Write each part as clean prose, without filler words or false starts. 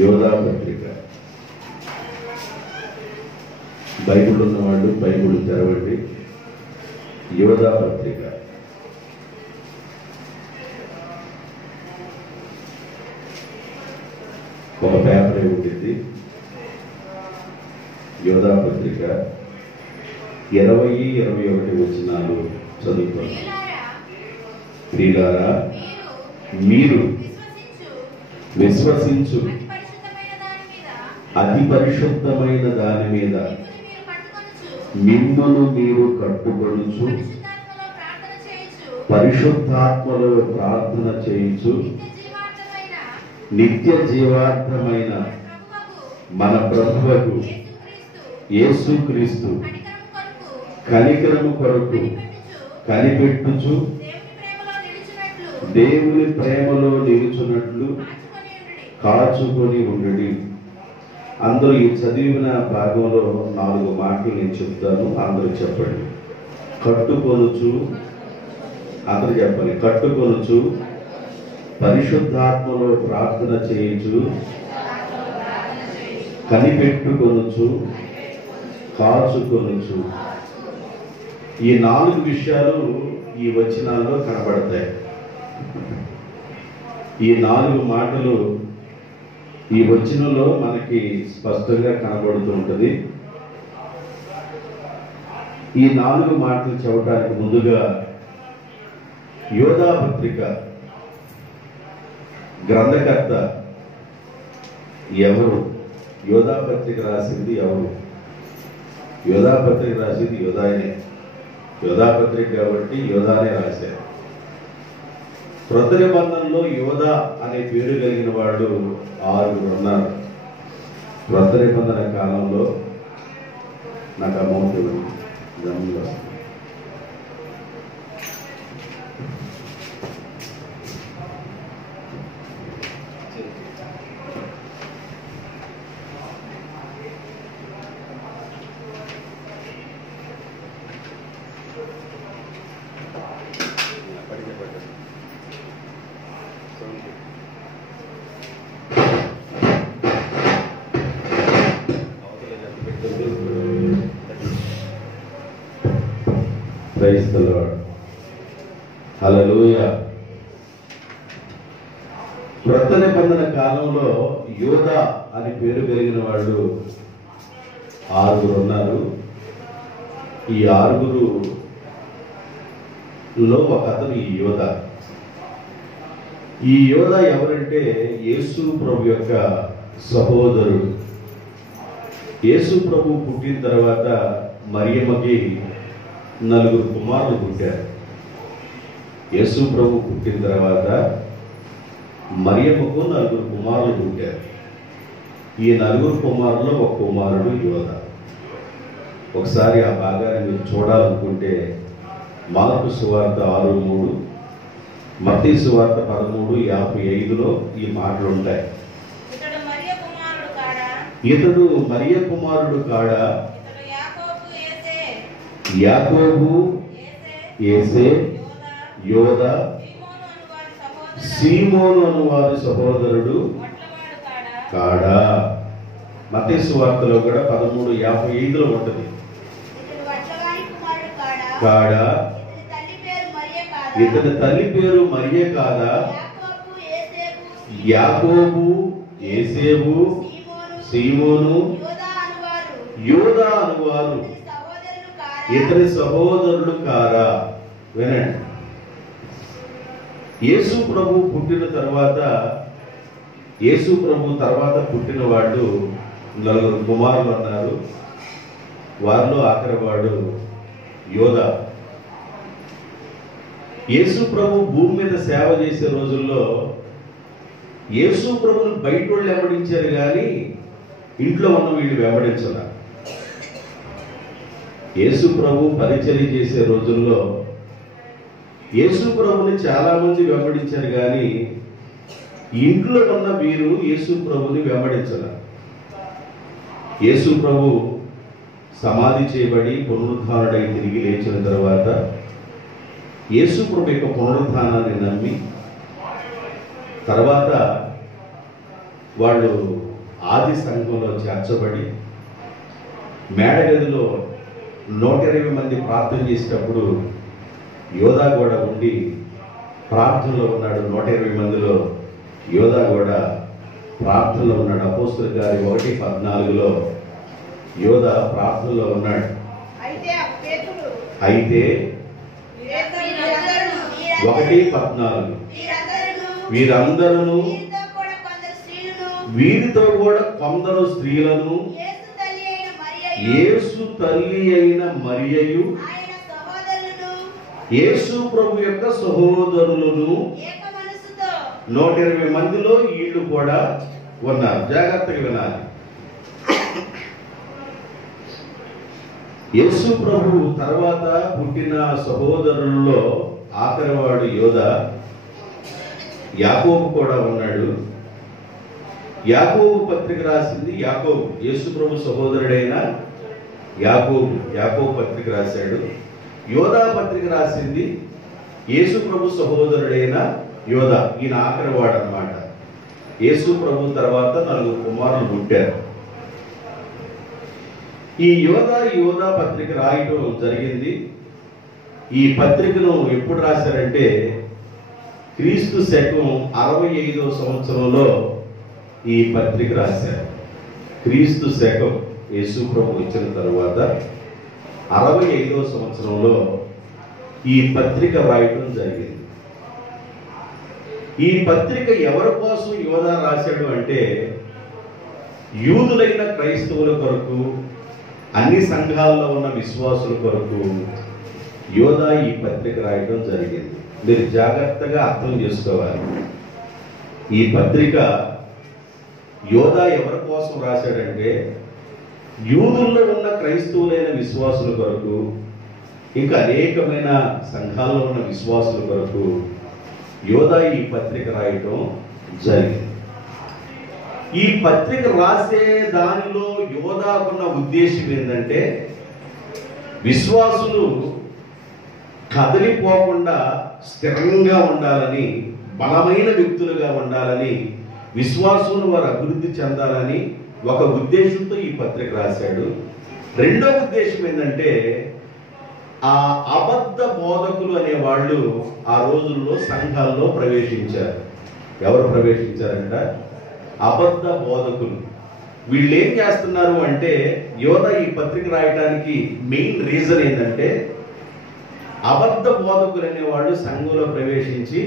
యోధా పత్రిక. బైబిల్ ఉన్నవాళ్ళు బైబిల్ తెరవండి. యోధా పత్రిక. ఒక పేపర్ ఉంటుంది. యోధా పత్రిక 20-21 వచనాలు చదువుతున్నాను. ప్రియులారా, మీరు విశ్వసించు అతి పరిశుద్ధమైన దాని మీద మిమ్మును మీరు కట్టుకొనుచు పరిశుద్ధాత్మలో ప్రార్థన చేయించు నిత్య జీవార్థమైన మన ప్రభువుకు యేసుక్రీస్తు కనికరము కొరకు కనిపెట్టుచు దేవుని ప్రేమలో నిలుచున్నట్లు కాచుకొని ఉండండి. అందరూ ఈ చదివిన భాగంలో 4 మాటలు నేను చెప్తాను, అందరూ చెప్పండి. కట్టుకొనుచు, అందరూ చెప్పండి. కట్టుకొనుచు, పరిశుద్ధాత్మలో ప్రార్థన చేయించు, కనిపెట్టుకొనుచు, కాచుకొనుచు. ఈ 4 విషయాలు ఈ వచనాల్లో కనబడతాయి. ఈ 4 మాటలు ఈ వచనంలో మనకి స్పష్టంగా కనబడుతూ ఉంటుంది. ఈ 4 మాటలు చెప్పడానికి ముందుగా యోధా పత్రిక గ్రంథకర్త ఎవరు? యోధా పత్రిక రాసింది ఎవరు? యోధా పత్రిక రాసింది యోధాయనే. యోధా పత్రిక కాబట్టి యోధానే రాశారు. క్రొత్త నిబంధనలో యోధా అనే పేరు కలిగిన వాళ్ళు 6 ఉన్నారు. క్రొత్త నిబంధన కాలంలో నాకు అమౌంట్ గమనిలో ప్రైజ్ ది లార్డ్. హల్లెలూయా. క్రొత్త నిబంధన కాలంలో యోధా అని పేరు కలిగిన వాళ్ళు 6 ఉన్నారు. ఈ 6లో ఒక అతను ఈ యోధా. ఈ యోధా ఎవరంటే యేసు ప్రభు యొక్క సహోదరుడు. యేసు ప్రభు పుట్టిన తర్వాత మరియమ్మకి 4 కుమారులు పుట్టారు. యేసు ప్రభు పుట్టిన తర్వాత మరియమ్మకు 4 కుమారులు పుట్టారు. ఈ 4 కుమారుల్లో ఒక కుమారుడు యోధా. ఒకసారి ఆ భాగాన్ని మీరు చూడాలనుకుంటే మార్కు సువార్త 6:3, మత్తయి సువార్త 13:55లో ఈ మాటలు ఉంటాయి. ఇతడు మరియ కుమారుడు కాడా? యాకోబు, యేసే, యోధా, సీమోను అను వారి సహోదరుడు కాడా? మత్తయి సువార్తలో కూడా 13:55లో ఉంటుంది. కాడా? ఇతని తల్లి పేరు మరియ కాదా? యాకోబు, యేసేబు, సీమోను, యోధా అనువారు ఇతని సహోదరుడు కారా? వినండి. యేసు ప్రభు పుట్టిన తర్వాత పుట్టిన వాళ్ళు 4 కుమారులు అన్నారు. వారిలో ఆఖరి వాడు యోధా. యేసు ప్రభు భూమి మీద సేవ చేసే రోజుల్లో యేసు ప్రభుని బయట వాళ్ళు వెంబడించారు కానీ ఇంట్లో ఉన్న వీళ్ళు వెంబడించారు. యేసు ప్రభు పరిచర్య చేసే రోజుల్లో యేసు ప్రభుని చాలా మంది వెంబడించారు కానీ ఇంట్లో ఉన్న వీరు యేసు ప్రభుని వెంబడించారు. యేసు ప్రభు సమాధి చేయబడి పునరుద్ధానుడై తిరిగి లేచిన తర్వాత యేసు ప్రభు యొక్క పునరుద్ధానాన్ని నమ్మి తర్వాత వాళ్ళు ఆది సంఘంలో చేర్చబడి మేడగదిలో 120 మంది ప్రార్థన చేసేటప్పుడు యోధా కూడా ఉండి ప్రార్థనలో ఉన్నాడు. 120 మందిలో యోధా కూడా ప్రార్థనలో ఉన్నాడు. అపోస్తలుల కార్యం 1:14లో యోధా ప్రార్థనలో ఉన్నాడు. అయితే 1:14 వీరందరూ వీరితో కూడా కొందరు స్త్రీలను యేసు తల్లి అయిన మరియయు యేసు ప్రభు యొక్క సహోదరులను 120 మందిలో వీళ్ళు కూడా ఉన్నారు. జాగ్రత్తగా వినాలి. యేసు ప్రభు తర్వాత పుట్టిన సహోదరుల్లో ఆఖరివాడు యోధా. యాకోబు కూడా ఉన్నాడు. యాకోబు పత్రిక రాసింది యాకోబు, యేసు ప్రభు సహోదరుడైన యాకోబు పత్రిక రాశాడు. యోధా పత్రిక రాసింది యేసు ప్రభు సహోదరుడైన యోధా. ఈయన ఆఖరివాడు అన్నమాట. యేసు ప్రభు తర్వాత 4 కుమారులు పుట్టారు. ఈ యోధా పత్రిక రాయటం జరిగింది. ఈ పత్రికను ఎప్పుడు రాశారంటే క్రీస్తు శకం 65వ సంవత్సరంలో ఈ పత్రిక రాశారు. క్రీస్తు శకం యేసు ప్రభు వచ్చిన తర్వాత 65వ సంవత్సరంలో ఈ పత్రిక రాయటం జరిగింది. ఈ పత్రిక ఎవరి కోసం యోధా రాశాడు అంటే యూదులైన క్రైస్తవుల కొరకు, అన్ని సంఘాల్లో ఉన్న విశ్వాసుల కొరకు యోధా ఈ పత్రిక రాయటం జరిగింది. మీరు జాగ్రత్తగా అర్థం చేసుకోవాలి. ఈ పత్రిక యోధా ఎవరి కోసం రాశాడంటే యూదుల్లో ఉన్న క్రైస్తవులైన విశ్వాసుల కొరకు, ఇంకా అనేకమైన సంఘాల్లో ఉన్న విశ్వాసుల కొరకు యోధా ఈ పత్రిక రాయటం జరిగింది. ఈ పత్రిక రాసే దానిలో యోధాకున్న ఉద్దేశం ఏంటంటే విశ్వాసులు కదిలిపోకుండా స్థిరంగా ఉండాలని, బలమైన వ్యక్తులుగా ఉండాలని, విశ్వాసులు వారు అభివృద్ధి చెందాలని ఒక ఉద్దేశంతో ఈ పత్రిక రాశాడు. రెండో ఉద్దేశం ఏంటంటే ఆ అబద్ధ బోధకులు అనే వాళ్ళు ఆ రోజుల్లో సంఘాల్లో ప్రవేశించారు. ఎవరు ప్రవేశించారంట? అబద్ధ బోధకులు. వీళ్ళు ఏం చేస్తున్నారు అంటే యోధా ఈ పత్రిక రాయడానికి మెయిన్ రీజన్ ఏంటంటే అబద్ధ బోధకులు అనేవాళ్ళు సంఘంలో ప్రవేశించి,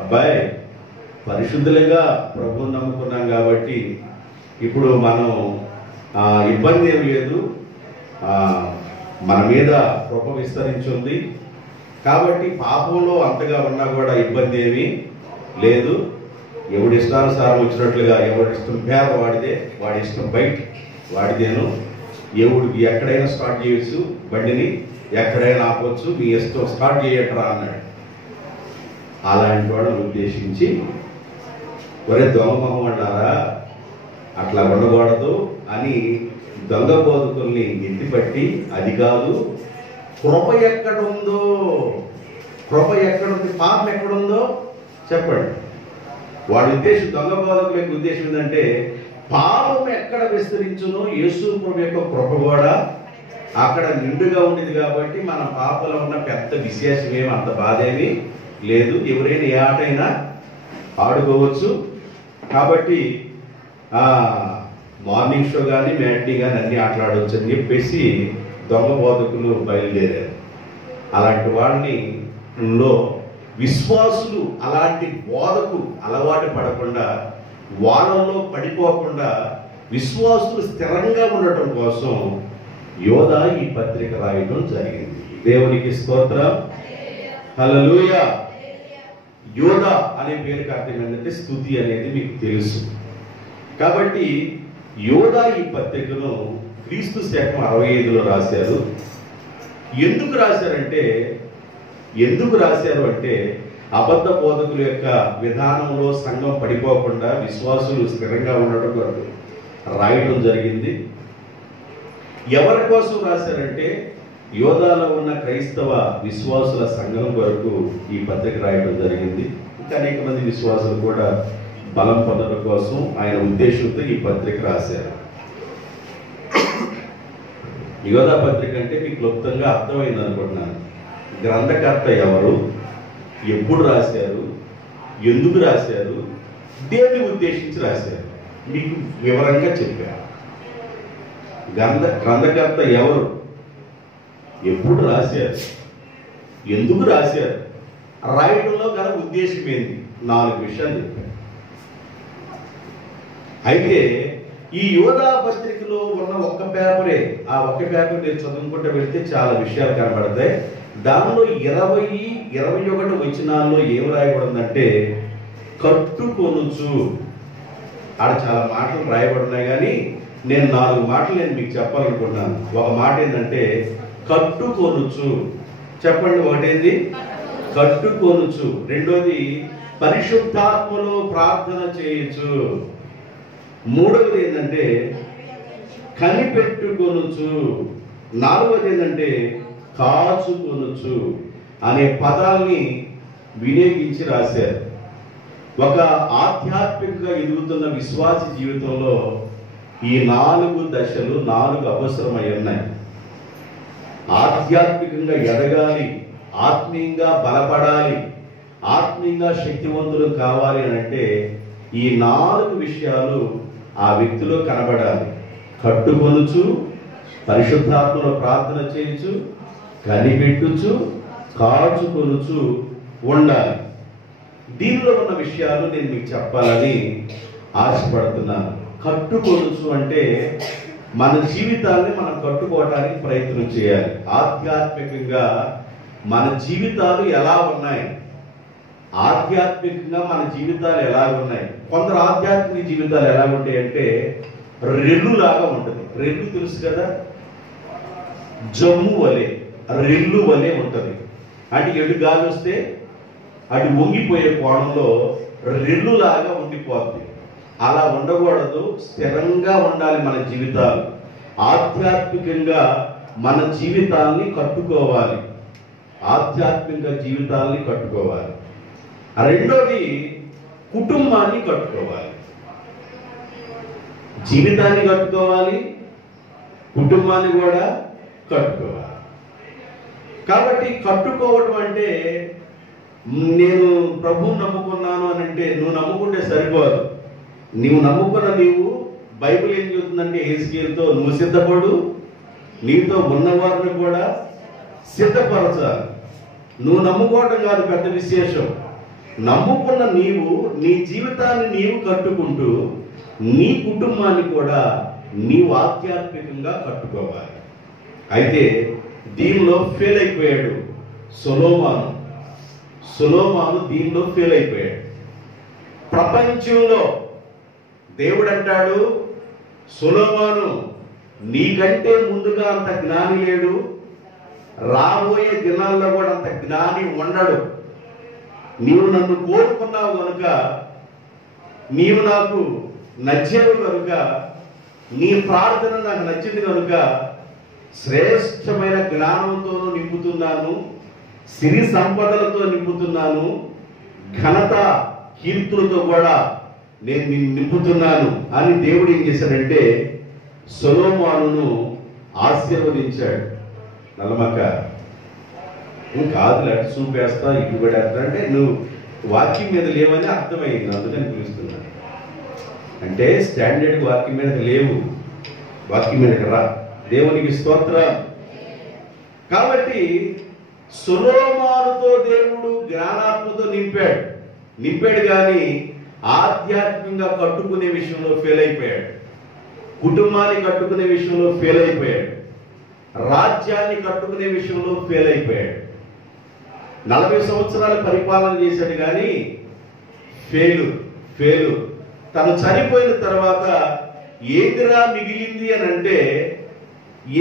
అబ్బాయి పరిశుద్ధులుగా ప్రభువుని నమ్ముకున్నాం కాబట్టి ఇప్పుడు మనం ఇబ్బంది ఏం లేదు, మన మీద కృప విస్తరించింది కాబట్టి పాపంలో అంతగా ఉన్నా కూడా ఇబ్బంది ఏమీ లేదు. ఎవడి ఇష్టానుసారం వచ్చినట్లుగా ఎవడి ఇష్టం పేద వాడిదే, వాడి ఇష్టం బయట వాడిదేను, ఎవడికి ఎక్కడైనా స్టార్ట్ చేయొచ్చు, బండిని ఎక్కడైనా ఆపవచ్చు, మీ ఇష్టం స్టార్ట్ చేయట్రా అన్నాడు. అలాంటి వాళ్ళని ఉద్దేశించి ఒరే దొంగ మొహం అన్నారా, అట్లా ఉండకూడదు అని దొంగ బోధకుల్ని ఎత్తిపట్టి, అది కాదు, కృప ఎక్కడుందో, కృప ఎక్కడుంది, పాపం ఎక్కడుందో చెప్పండి. వాడి ఉద్దేశం, దొంగ బోధకుల యొక్క ఉద్దేశం ఏంటంటే పాపం ఎక్కడ విస్తరించునో యేసు ప్రభు యొక్క కృప కూడా అక్కడ నిండుగా ఉండేది కాబట్టి మన పాపలో ఉన్న పెద్ద విశేషం ఏమి అంత బాధ ఏమీ లేదు, ఎవరైనా ఏ ఆటైనా ఆడుకోవచ్చు కాబట్టి మార్నింగ్ షో కానీ మ్యాట్నీ కానీ అన్ని ఆటలాడవచ్చు అని చెప్పేసి దొంగ బోధకులు బయలుదేరారు. అలాంటి వాడిని విశ్వాసులు అలాంటి బోధకు అలవాటు పడకుండా, వాళ్ళలో పడిపోకుండా విశ్వాసులు స్థిరంగా ఉండటం కోసం యోధా ఈ పత్రిక రాయడం జరిగింది. దేవునికి స్తోత్రం, హల్లెలూయా. యోధా అనే పేరుకి అర్థం ఏంటంటే స్తుతి అనేది మీకు తెలుసు. కాబట్టి యోధా ఈ పత్రికను క్రీస్తు శకం 65లో రాశారు. ఎందుకు రాశారు అంటే అబద్ధ బోధకుల యొక్క విధానంలో సంఘం పడిపోకుండా విశ్వాసులు స్థిరంగా ఉండడం కొరకు రాయడం జరిగింది. ఎవరి కోసం రాశారంటే యోధాలో ఉన్న క్రైస్తవ విశ్వాసుల సంఘం కొరకు ఈ పత్రిక రాయడం జరిగింది. ఇంకా అనేక మంది విశ్వాసులు కూడా బలం పొందడం కోసం ఆయన ఉద్దేశంతో ఈ పత్రిక రాశారు. యోధా పత్రిక అంటే మీకు క్లుప్తంగా అర్థమైంది అనుకుంటున్నాను. గ్రంథకర్త ఎవరు, ఎప్పుడు రాశారు, ఎందుకు రాశారు, దేన్ని ఉద్దేశించి రాశారు మీకు వివరంగా చెప్పారు. గ్రంథకర్త ఎవరు, ఎప్పుడు రాశారు, ఎందుకు రాశారు, రాయడంలో గల ఉద్దేశం ఏంటి, 4 విషయాలు చెప్పారు. అయితే ఈ యోధా పత్రికలో ఉన్న ఒక్క పేపరే, ఆ ఒక్క పేపర్ మీరు చదువుకుంటూ వెళ్తే చాలా విషయాలు కనబడతాయి. దానిలో 20-21 వచనాల్లో ఏం రాయబడిందంటే కట్టుకొనుచు. ఆడ చాలా మాటలు రాయబడినాయి, కానీ నేను 4 మాటలు మీకు చెప్పాలనుకుంటున్నాను. ఒక మాట ఏంటంటే కట్టుకొనుచు. చెప్పండి, ఒకటేంది కట్టుకొనుచు, రెండోది పరిశుద్ధాత్మలో ప్రార్థన చేయొచ్చు, మూడవది ఏంటంటే కనిపెట్టుకొనుచు, నాలుగవది ఏంటంటే కాచుకొనుచు అనే పదాల్ని వినియోగించి రాశారు. ఒక ఆధ్యాత్మికంగా ఎదుగుతున్న విశ్వాస జీవితంలో ఈ 4 దశలు 4 అవసరమై ఉన్నాయి. ఆధ్యాత్మికంగా ఎదగాలి, ఆత్మీయంగా బలపడాలి, ఆత్మీయంగా శక్తివంతులు కావాలి అని అంటే ఈ 4 విషయాలు ఆ వ్యక్తిలో కనబడాలి. కట్టుకొనుచు, పరిశుద్ధాత్మలో ప్రార్థన చేయొచ్చు, కనిపెట్టుచు, కాచుకొనుచు ఉండాలి. దీనిలో ఉన్న విషయాలు నేను మీకు చెప్పాలని ఆశపడుతున్నాను. కట్టుకొనుచు అంటే మన జీవితాన్ని మనం కట్టుకోవడానికి ప్రయత్నం చేయాలి. ఆధ్యాత్మికంగా మన జీవితాలు ఎలా ఉన్నాయి, ఆధ్యాత్మికంగా మన జీవితాలు ఎలా ఉన్నాయి. కొందరు ఆధ్యాత్మిక జీవితాలు ఎలా ఉంటాయి అంటే రెల్లులాగా ఉంటుంది. రెల్లు తెలుసు కదా, జమ్ము వలె, రెల్లు వలె ఉంటుంది. అంటే ఎటు గాలి వస్తే అటు వంగిపోయే కోణంలో రెల్లులాగా ఉండిపోద్ది. అలా ఉండకూడదు, స్థిరంగా ఉండాలి మన జీవితాలు. ఆధ్యాత్మికంగా మన జీవితాల్ని కట్టుకోవాలి, ఆధ్యాత్మిక జీవితాల్ని కట్టుకోవాలి. రెండోది కుటుంబాన్ని కట్టుకోవాలి. జీవితాన్ని కట్టుకోవాలి, కుటుంబాన్ని కూడా కట్టుకోవాలి. కాబట్టి కట్టుకోవడం అంటే నేను ప్రభువుని నమ్ముకున్నాను అని అంటే నువ్వు నమ్ముకుంటే సరిపోదు. నీవు నమ్ముకున్న నీవు బైబిల్ ఏం చెబుతుందంటే హెజ్కేలుతో నువ్వు సిద్ధపడు, నీతో ఉన్నవారిని కూడా సిద్ధపరచాలి. నువ్వు నమ్ముకోవటం కాదు పెద్ద విశేషం. నమ్ముకున్న నీవు నీ జీవితాన్ని నీవు కట్టుకుంటూ నీ కుటుంబాన్ని కూడా నీవు ఆధ్యాత్మికంగా కట్టుకోవాలి. అయితే దీనిలో ఫెయిల్ అయిపోయాడు సొలొమోను. దీనిలో ఫెయిల్ అయిపోయాడు. ప్రపంచంలో దేవుడు అంటాడు, సొలొమోను నీకంటే ముందుగా అంత జ్ఞాని లేడు, రాబోయే దినాల్లో కూడా అంత జ్ఞాని ఉండడు. నీవు నన్ను కోరుకున్నావు కనుక, నీవు నాకు నచ్చావు కనుక, నీ ప్రార్థన నాకు నచ్చింది కనుక శ్రేష్టమైన జ్ఞానంతో నింపుతున్నాను, సిరి సంపదలతో నింపుతున్నాను, ఘనత కీర్తులతో కూడా నేను నిన్ను నింపుతున్నాను అని దేవుడు ఏం చేశాడంటే సొలొమోనును ఆశీర్వదించాడు. నల్లమక్క కాదు అటు చూపేస్తా ఇటు కూడా అంటే నువ్వు వాక్యం మీద లేవని అర్థమైంది, అందుకని పిలుస్తున్నాను. అంటే స్టాండర్డ్ వాక్యం మీద లేవు, వాక్యం మీదకి రా. దేవునికి స్తోత్రం. కాబట్టి సొలొమోనుతో దేవుడు జ్ఞానాత్మతో నింపాడు కానీ ఆధ్యాత్మికంగా కట్టుకునే విషయంలో ఫెయిల్ అయిపోయాడు. కుటుంబాన్ని కట్టుకునే విషయంలో ఫెయిల్ అయిపోయాడు. రాజ్యాన్ని కట్టుకునే విషయంలో ఫెయిల్ అయిపోయాడు. 40 సంవత్సరాలు పరిపాలన చేశాడు కానీ ఫెయిల్. తను చనిపోయిన తర్వాత ఏదిరా మిగిలింది అని అంటే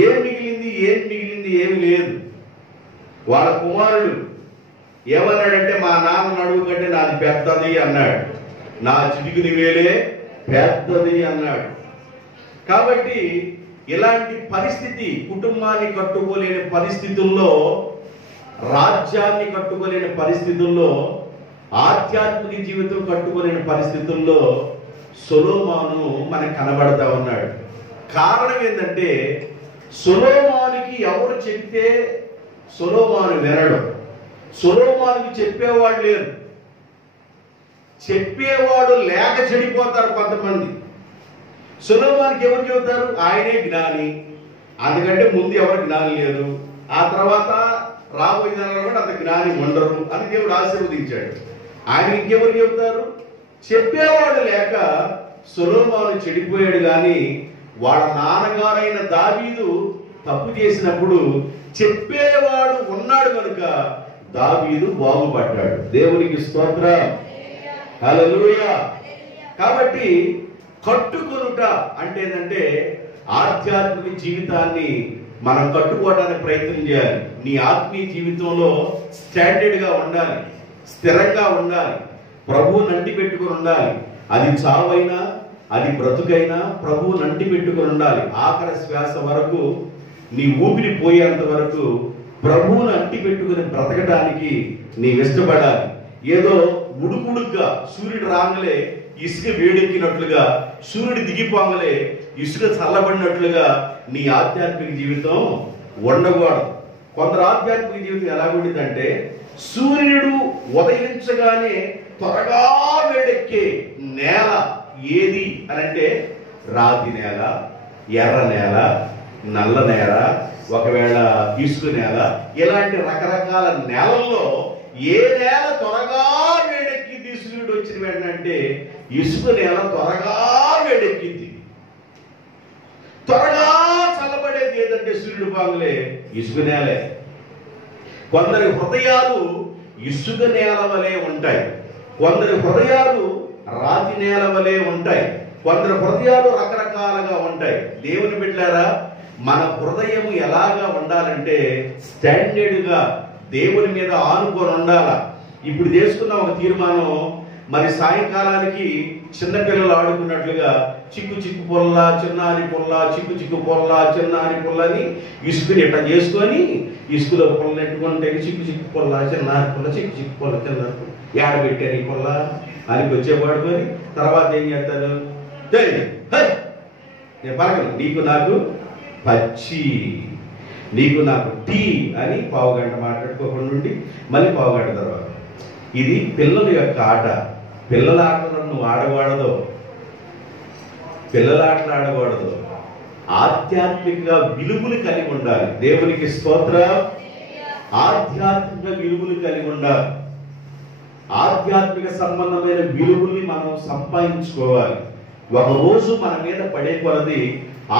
ఏం మిగిలింది ఏమి లేదు. వాళ్ళ కుమారుడు ఏమన్నాడంటే మా నాన్న అడుగు కంటే నాది పెద్దది అన్నాడు, నా చిటికిని వేలే పెద్దది అన్నాడు. కాబట్టి ఇలాంటి పరిస్థితి, కుటుంబాన్ని కట్టుకోలేని పరిస్థితుల్లో, రాజ్యాన్ని కట్టుకోలేని పరిస్థితుల్లో ఆధ్యాత్మిక జీవితం కట్టుకునే పరిస్థితుల్లో సొలొమోను మనకు కనబడతా ఉన్నాడు. కారణం ఏంటంటే సొలొమోనుకి ఎవరు చెప్తే సొలొమోను వినడు. సొలొమోనుకి చెప్పేవాడు లేరు. చెప్పేవాడు లేక చెడిపోతారు కొంతమంది. సొలొమోనుకి ఎవరు చెబుతారు? ఆయనే జ్ఞాని, అందుకంటే ముందు ఎవరు జ్ఞాని లేరు, ఆ తర్వాత రాబోయే దానిలో కూడా అంత జ్ఞాని ఉండరు అని దేవుడు ఆశీర్వదించాడు. ఆయన ఇంకెవరు చెబుతారు? చెప్పేవాడు లేక సొలొమోను చెడిపోయాడు. కానీ వాళ్ళ నాన్నగారైన దావీదు తప్పు చేసినప్పుడు చెప్పేవాడు ఉన్నాడు కనుక దావీదు బాగుపడ్డాడు. దేవునికి స్తోత్రం, హల్లెలూయా. కాబట్టి కట్టుకొనుట అంటే ఏంటంటే ఆధ్యాత్మిక జీవితాన్ని మనం కట్టుకోవడానికి ప్రయత్నం చేయాలి. నీ ఆత్మీయ జీవితంలో స్టాండర్డ్గా ఉండాలి, స్థిరంగా ఉండాలి, ప్రభువుని అంటి పెట్టుకుని ఉండాలి. అది చావైనా అది బ్రతుకైనా ప్రభువుని అంటి పెట్టుకుని ఉండాలి. ఆఖరి శ్వాస వరకు, నీ ఊపిరి పోయేంత వరకు ప్రభువుని అంటి పెట్టుకుని బ్రతకడానికి నీవు ఇష్టపడాలి. ఏదో ఉడుకుడుగ్గా సూర్యుడు రాగలే ఇసుక వేడెక్కినట్లుగా, సూర్యుడు దిగిపోగలే ఇసుక చల్లబడినట్లుగా నీ ఆధ్యాత్మిక జీవితం ఉండకూడదు. కొందరు ఆధ్యాత్మిక జీవితం ఎలా ఉండిందంటే సూర్యుడు ఉదయించగానే త్వరగా వేడెక్కే నేల ఏది అని అంటే రాతి నేల, ఎర్ర నేల, నల్ల నేల, ఒకవేళ ఇసుక నేల, ఇలాంటి రకరకాల నేలల్లో ఏ నేల త్వరగా వేడెక్కింది సూర్యుడు వచ్చిన వెంటనే ఇసుక నేల త్వరగా వేడెక్కింది. త్వరగా చల్లబడేది ఏదంటే సూర్యుడు బాగులే ఇసుక నేలే. కొందరి హృదయాలు ఇసుక నేల వలె ఉంటాయి, కొందరి హృదయాలు రాతి నేల వలె ఉంటాయి, కొందరి హృదయాలు రకరకాలుగా ఉంటాయి. దేవుని బిడ్డలారా, మన హృదయం ఎలాగా ఉండాలంటే స్టాండర్డ్గా దేవుని మీద ఆనుకొని ఉండాల. ఇప్పుడు చేసుకున్న ఒక తీర్మానం, మరి సాయంకాలానికి చిన్నపిల్లలు ఆడుకున్నట్లుగా చిక్కు చిక్కు పొల్ల, చిన్నారి పొల్ల, చిక్కు చిక్కు పొల్ల, చిన్నారి పొల్ల అని ఇసుకుని ఇట్లా చేసుకొని ఇసుకలో పొల్ల నెట్టుకుంటే చిక్కు చిక్కు పొల్ల, చిన్నారి పొల్ల, చిక్కు చిక్కు పొల్ల, చిన్నారి పొల్ల, ఏడ పెట్టారు ఈ పొల్ల అని వచ్చే పడుకొని తర్వాత ఏం చేస్తారు? నేను పలకను, నీకు నాకు పచ్చి, నీకు నాకు టీ అని పావుగంట మాట్లాడుకోకుండా ఉండి మళ్ళీ పావుగంట తర్వాత. ఇది పిల్లల యొక్క ఆట. పిల్లల ఆటలను నువ్వు ఆడకూడదు, పిల్లల ఆటలు ఆడకూడదు. ఆధ్యాత్మిక విలువలు కలిగి ఉండాలి. దేవునికి స్తోత్రం. ఆధ్యాత్మిక విలువలు కలిగి ఉండాలి. ఆధ్యాత్మిక సంబంధమైన విలువల్ని మనం సంపాదించుకోవాలి. ఒక రోజు మన మీద పడే కొలది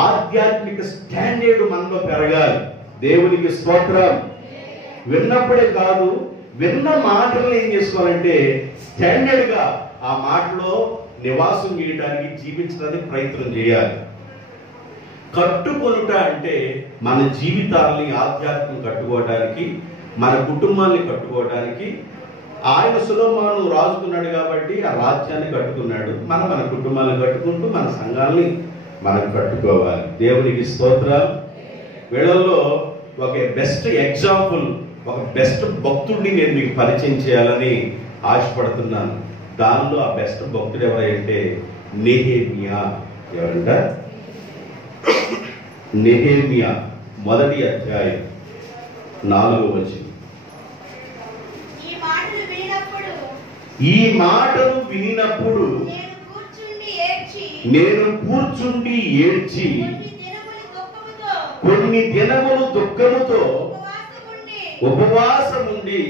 ఆధ్యాత్మిక స్టాండర్డ్ మనలో పెరగాలి. దేవునికి స్తోత్రం. విన్నప్పుడే కాదు, విన్న మాటలను ఏం చేసుకోవాలంటే స్టాండర్డ్గా ఆ మాటలో నివాసం చేయడానికి, జీవించడానికి ప్రయత్నం చేయాలి. కట్టుకొనుట అంటే మన జీవితాలని ఆధ్యాత్మిక కట్టుకోవడానికి, మన కుటుంబాన్ని కట్టుకోవడానికి. ఆయన సొలొమోను రాజుకున్నాడు కాబట్టి ఆ రాజ్యాన్ని కట్టుకున్నాడు. మన కుటుంబాలను కట్టుకుంటూ మన సంఘాలని మనం కట్టుకోవాలి. దేవునికి స్తోత్రం. వీళ్ళల్లో ఒక బెస్ట్ ఎగ్జాంపుల్, ఒక బెస్ట్ భక్తుడిని నేను మీకు పరిచయం చేయాలని ఆశపడుతున్నాను. దానిలో ఆ బెస్ట్ భక్తుడు ఎవరంటే నెహెమ్యా. ఎవరంట? నెహెమ్యా 1వ అధ్యాయం 4వ వచనం. ఈ మాటలు వినినప్పుడు నేను కూర్చుండి ఏడ్చి కొన్ని దినములు దుఃఖముతో ఉపవాసముండి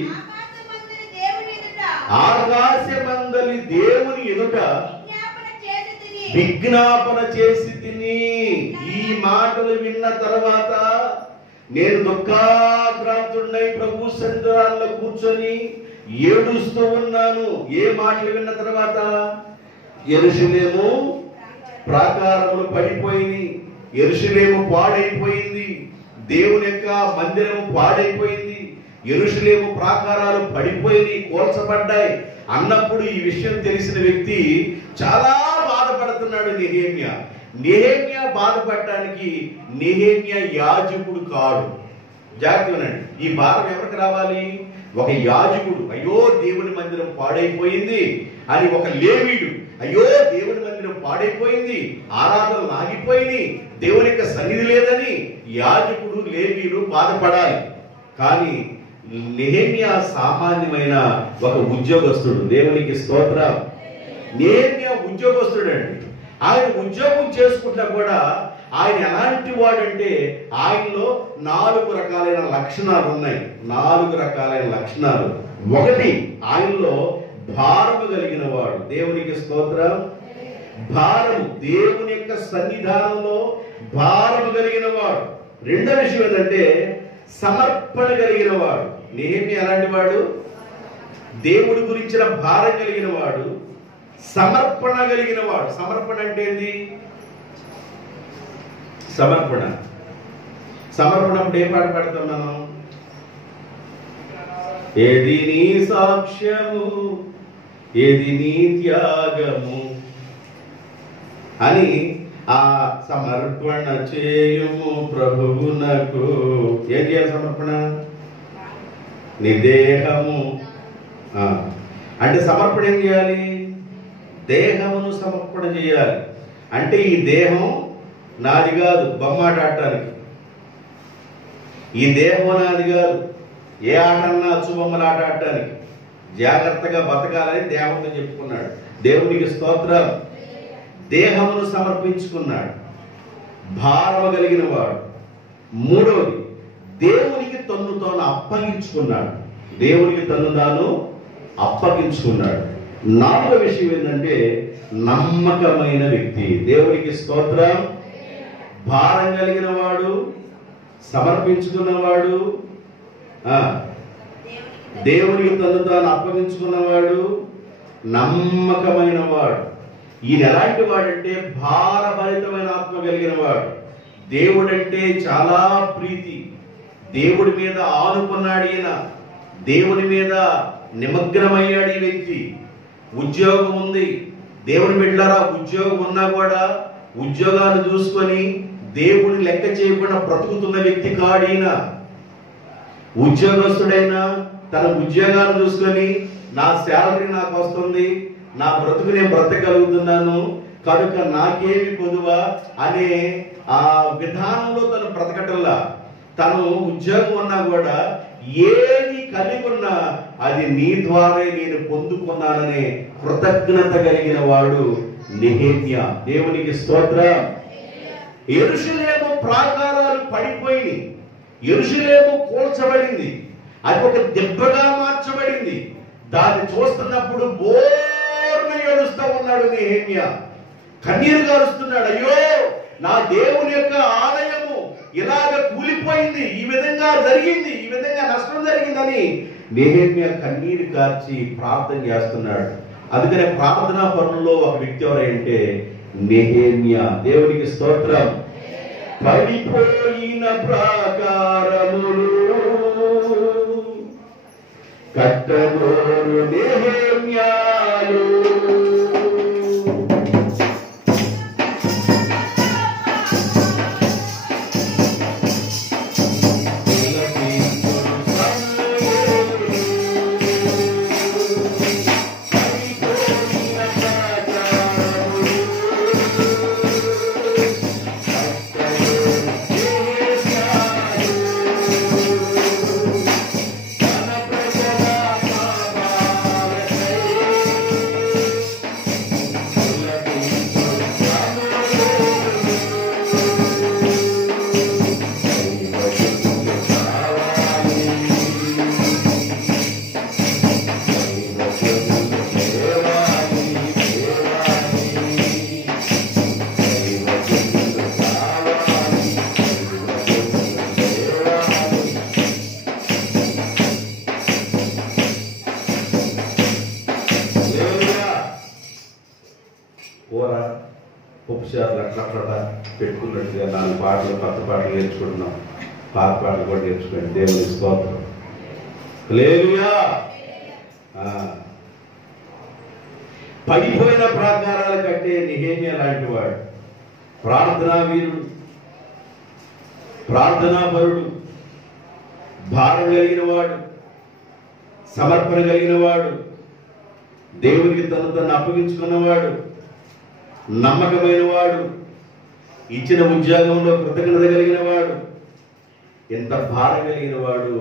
ఆకాశమందలి దేవుని ఎదుట విజ్ఞాపన చేసి తిని. ఈ మాటలు విన్న తర్వాత నేను దుఃఖాక్రాంతుడై ప్రభు సన్నిధానంలో కూర్చొని ఏడుస్తూ ఉన్నాను. ఏ మాటలు విన్న తర్వాత? యెరూషలేము ప్రాకారములు పడిపోయింది, యెరూషలేము పాడైపోయింది, దేవుని యొక్క మందిరము పాడైపోయింది, యెరూషలేము ప్రాకారాలు పడిపోయి కూల్చబడ్డాయి అన్నప్పుడు ఈ విషయం తెలిసిన వ్యక్తి చాలా బాధపడుతున్నాడు. నెహెమ్యా బాధపడటానికి నెహెమ్యా యాజకుడు కాడు. జాగ్రత్తగానండి. ఈ బాధ ఎవరికి రావాలి? ఒక యాజకుడు అయ్యో దేవుని మందిరం పాడైపోయింది అని, ఒక లేవీయుడు అయ్యో దేవుని మందిరం పాడైపోయింది, ఆరాధనలు ఆగిపోయింది, దేవుని యొక్క సన్నిధి లేదని యాజకుడు లేవీయుడు బాధపడాలి. కానీ నెహెమ్యా సామాన్యమైన ఒక ఉద్యోగస్తుడు. దేవునికి స్తోత్రం. నెహెమ్యా ఉద్యోగస్తుడు అండి. ఆయన ఉద్యోగం చేసుకుంటా కూడా ఆయన ఎలాంటి వాడంటే ఆయనలో 4 రకాలైన లక్షణాలు ఉన్నాయి. 4 రకాలైన లక్షణాలు. ఒకటి, ఆయనలో భారము కలిగిన వాడు. దేవునికి స్తోత్రం. భారము, దేవుని యొక్క సన్నిధానంలో భారము కలిగిన వాడు. రెండో విషయం ఏంటంటే సమర్పణ కలిగిన వాడు. నెహెమ్యా ఎలాంటి వాడు? దేవుడి గురించిన భారం కలిగిన వాడు, సమర్పణ కలిగిన వాడు. సమర్పణ అంటే ఏంటి? సమర్పణ అప్పుడు ఏ పాట పాడతాం మనం? ఏది నీ సాక్ష్యము, ఏది నీ త్యాగము అని ఆ సమర్పణ చేయుము ప్రభువునకు. ఏం చేయాలి సమర్పణ? నీ దేహము. అంటే సమర్పణ ఏం చేయాలి? దేహమును సమర్పణ చేయాలి. అంటే ఈ దేహం నాది కాదు బొమ్మాట ఆడటానికి, ఈ దేహం నాది కాదు ఏ ఆటన్నా అచ్చుబొమ్మల ఆట ఆడటానికి, జాగ్రత్తగా బతకాలని దేవుడితో చెప్పుకున్నాడు. దేవునికి స్తోత్రం. దేహమును సమర్పించుకున్నాడు, భారము కలిగిన వాడు. మూడవది, దేవునికి తన్ను తాను అప్పగించుకున్నాడు. దేవునికి తన్ను తాను అప్పగించుకున్నాడు. నాలుగో విషయం ఏంటంటే నమ్మకమైన వ్యక్తి. దేవునికి స్తోత్రం. భారం కలిగిన వాడు, సమర్పించుకున్నవాడు, దేవునికి తను తాను అప్పగించుకున్నవాడు, నమ్మకమైన వాడు. ఈయన ఎలాంటి వాడంటే భారభరితమైన ఆత్మ కలిగిన వాడు. దేవుడంటే చాలా ప్రీతి, దేవుడి మీద ఆనుకున్నాడు ఈయన, దేవుని మీద నిమగ్నమయ్యాడు ఈ వ్యక్తి. ఉద్యోగం ఉంది, దేవుని బిడ్డలారా, ఉద్యోగం ఉన్నా కూడా ఉద్యోగాన్ని చూసుకొని దేవుని లెక్క చేయకుండా బ్రతుకుతున్న వ్యక్తి కాడు ఈయన. ఉద్యోగస్తుడైనా తన ఉద్యోగాన్ని చూసుకొని నా శాలరీ నాకు వస్తుంది, నా బ్రతుకు నేను బ్రతకగలుగుతున్నాను కనుక నాకేమి కొదువా అనే ఆ విధానంలో తను బ్రతకటల్లా. తను ఉద్యోగం ఉన్నా కూడా ఏది కలిగి ఉన్నా అది నీ ద్వారా నేను పొందుకున్నాననే కృతజ్ఞత కలిగిన వాడు నెహెమ్యా. దేవునికి స్తోత్రం. యెరూషలేము ప్రాకారాలు పడిపోయినాయి, యెరూషలేము కూల్చబడింది, అది ఒక దెబ్బగా మార్చబడింది. దాన్ని చూస్తున్నప్పుడు బోర్న ఏడుస్తూ ఉన్నాడు నెహెమ్యా, కన్నీరు గారుస్తున్నాడు. అయ్యో నా దేవుని యొక్క ఆలయము ఇలాగ కూలిపోయింది, ఈ విధంగా జరిగింది, ఈ విధంగా నష్టం జరిగిందని నెహెమ్యా కన్నీరు కార్చి ప్రార్థన చేస్తున్నాడు. అందుకనే ప్రార్థనా పరులలో ఒక వ్యక్తి ఎవరంటే నెహెమ్యా. దేవునికి స్తోత్రం. పడిపోయిన ప్రాకారములు కట్టబోరు నెహెమ్యాలు, పెట్టుకున్నట్టుగా 4 పాటలు కొత్త పాటలు నేర్చుకుంటున్నాం, పాత పాటలు కూడా నేర్చుకోండి. దేవుని స్తోత్రం. హల్లెలూయా. పడిపోయిన ప్రాకారాల కంటే నెహెమ్యా లాంటి వాడు, ప్రార్థనా వీరుడు, ప్రార్థనాపరుడు, భారం కలిగిన వాడు, సమర్పణ కలిగిన వాడు, దేవునికి తను అప్పగించుకున్నవాడు, నమ్మకమైన వాడు, ఇచ్చిన ఉద్యోగంలో కృతజ్ఞత కలిగిన వాడు, ఎంత భారం కలిగిన వాడు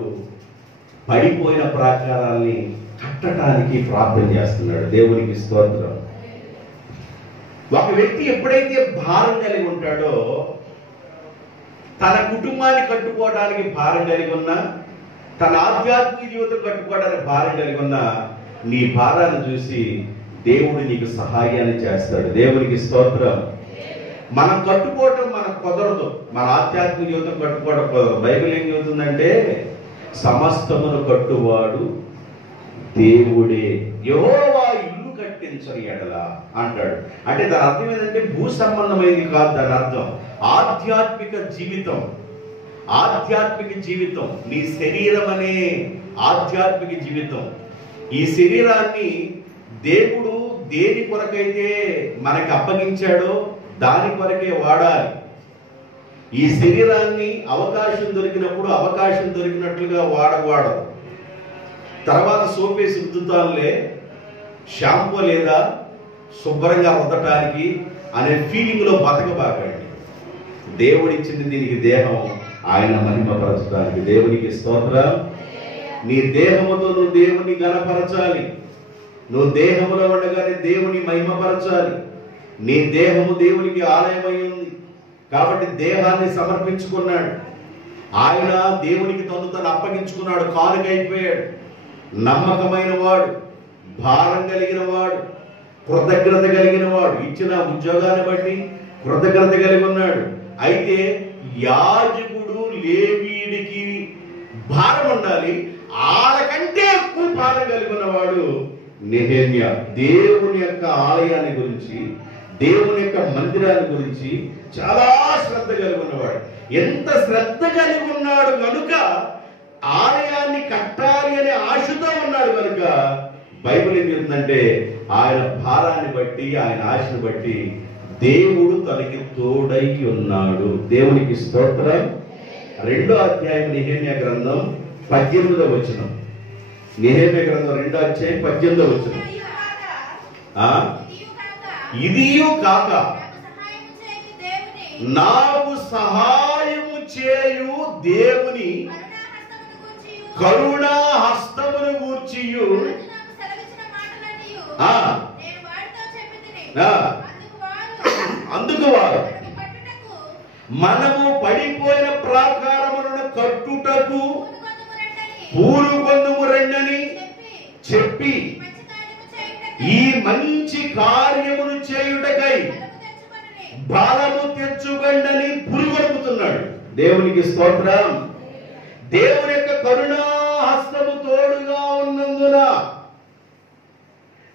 పడిపోయిన ప్రాకారాల్ని కట్టడానికి ప్రార్థన చేస్తున్నాడు. దేవునికి స్తోత్రం. ఒక వ్యక్తి ఎప్పుడైతే భారం కలిగి ఉంటాడో, తన కుటుంబాన్ని కట్టుకోవడానికి భారం కలిగి ఉన్నా, తన ఆధ్యాత్మిక జీవితం కట్టుకోవడానికి భారం కలిగి ఉన్నా, నీ భారాన్ని చూసి దేవుడు నీకు సహాయాన్ని చేస్తాడు. దేవునికి స్తోత్రం. మనం కట్టుకోవటం మనకు కుదరదు, మన ఆధ్యాత్మిక జీవితం కట్టుకోవడం కుదరదు. బైబిల్ ఏం చెబుతుందంటే, సమస్తమును కట్టువాడు దేవుడే, యెహోవా ఇల్లు కట్టించని ఎడల అంటాడు. అంటే దాని అర్థం ఏంటంటే భూ సంబంధమైనది కాదు. దాని అర్థం ఆధ్యాత్మిక జీవితం. ఆధ్యాత్మిక జీవితం, నీ శరీరం అనే ఆధ్యాత్మిక జీవితం. ఈ శరీరాన్ని దేవుడు దేని కొరకైతే మనకి అప్పగించాడో దాని కొరకే వాడాలి. ఈ శరీరాన్ని అవకాశం దొరికినప్పుడు అవకాశం దొరికినట్లుగా వాడకూడదు. తర్వాత సోపేసి రుద్దుతానులే, షాంపూ లేదా శుభ్రంగా రుద్దటానికి అనే ఫీలింగ్లో బతకబాకండి. దేవుడిచ్చింది దీనికి దేహం, ఆయన మహిమపరచడానికి. దేవునికి స్తోత్రం. నీ దేహముతో నువ్వు దేవుని గణపరచాలి. నువ్వు దేహములో ఉండగానే దేవుని మహిమపరచాలి. నీ దేహము దేవునికి ఆలయమై ఉంది కాబట్టి దేహాన్ని సమర్పించుకున్నాడు. ఆయన దేవునికి తను అప్పగించుకున్నాడు, కానుకైపోయాడు. నమ్మకమైన వాడు, భారం కలిగిన వాడు, కృతజ్ఞత కలిగిన వాడు, ఇచ్చిన ఉద్యోగాన్ని బట్టి కృతజ్ఞత కలిగి ఉన్నాడు. అయితే యాజకుడు లేవీయుడికి భారం ఉండాలి, వాళ్ళకంటే ఎక్కువ భారం కలిగి ఉన్నవాడు నెహెమ్యా. దేవుని యొక్క ఆలయాన్ని గురించి, దేవుని యొక్క మందిరాన్ని గురించి చాలా శ్రద్ధ కలిగి ఉన్నవాడు. ఎంత శ్రద్ధ కలిగి ఉన్నాడు కనుక, ఆలయాన్ని కట్టాలి అనే ఆశతో ఉన్నాడు కనుక, బైబిల్ ఏం చెప్తుందంటే ఆయన భారాన్ని బట్టి, ఆయన ఆశను బట్టి దేవుడు తనకి తోడై ఉన్నాడు. దేవునికి స్తోత్రం. 2వ అధ్యాయం నెహెమ్యా గ్రంథం 18వ వచనం. నెహెమ్యా గ్రంథం 2వ అధ్యాయం 18వ వచనం. ఇదియు కాక నాకు సహాయము చేయు దేవుని కరుణా హస్తమును గూర్చియు అందుకు వారు మనము పడిపోయిన ప్రాకారములను కట్టుటకు పూనుకొందుము రండని చెప్పి ఈ మంచి కార్యమును చేయుటకై బలము తెచ్చుకొండని పురుగొలుపుతున్నాడు. దేవునికి స్తోత్రం. దేవుని యొక్క కరుణా హస్తము తోడుగా ఉన్నందున,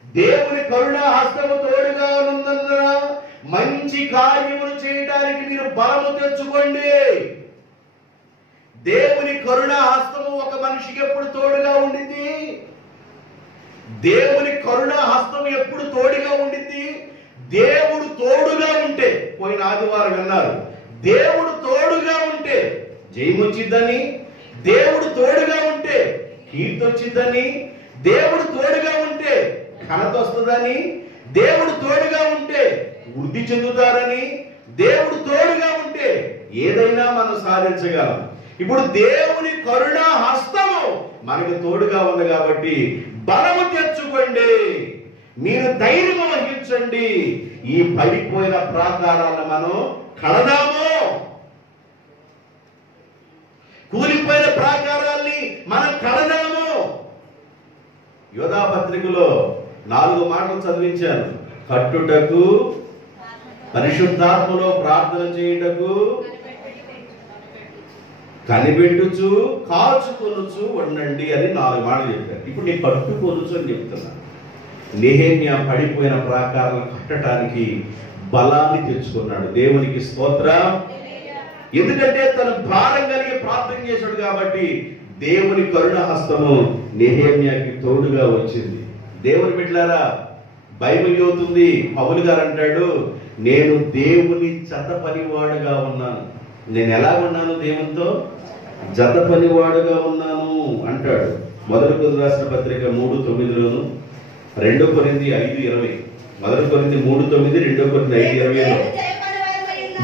దేవుని కరుణా హస్తము తోడుగా ఉన్నందున మంచి కార్యములు చేయడానికి మీరు బలము తెచ్చుకోండి. దేవుని కరుణా హస్తము ఒక మనిషికి ఎప్పుడు తోడుగా ఉండింది? దేవుని కరుణా హస్తం ఎప్పుడు తోడుగా ఉండింది? దేవుడు తోడుగా ఉంటే. పోయిన ఆదివారం విన్నారు, దేవుడు తోడుగా ఉంటే జయమొచ్చిద్దని, దేవుడు తోడుగా ఉంటే కీర్తి వచ్చిద్దని, దేవుడు తోడుగా ఉంటే ఘనత వస్తుందని, దేవుడు తోడుగా ఉంటే వృద్ధి చెందుతారని, దేవుడు తోడుగా ఉంటే ఏదైనా మనం సాధించగలం. ఇప్పుడు దేవుని కరుణా హస్తము మనకు తోడుగా ఉంది కాబట్టి బలము తెచ్చుకోండి, మీరు ధైర్యం వహించండి. ఈ పడిపోయిన ప్రాకారాలను మనం కడదాము, కూలిపోయిన ప్రాకారాల్ని మనం కడదాము. యోధా పత్రికలో 4 మాటలు చదివించాను. కట్టుటకు, పరిశుద్ధాత్మలో ప్రార్థన చేయుటకు, కనిపెట్టుచు, కాచుకొనుచు ఉండండి అని 4 మాటలు చెప్పారు. ఇప్పుడు నేను కట్టుకొనుచు అని చెప్తున్నా. నెహెమ్యా పడిపోయిన ప్రాకారాలను కట్టడానికి బలాన్ని తెచ్చుకున్నాడు. దేవునికి స్తోత్రం. ఎందుకంటే తను భారం కలిగి ప్రార్థన చేశాడు కాబట్టి దేవుని కరుణ హస్తము నెహెమ్యాకి తోడుగా వచ్చింది. దేవుని బిడ్డలారా, బైబిల్ చెబుతుంది, పౌలు గారు అంటాడు, నేను దేవుని జత పనివాడుగా ఉన్నాను. నేను ఎలా ఉన్నాను? దేవునితో జత పనివాడుగా ఉన్నాను అంటాడు. మొదటి కొరింథీయులకు రాసిన పత్రిక 3:9లోను, 2 కొరింథీ 5:20, మొదటి కొరింథీ 3:9, 2 కొరింథీ 5:20లో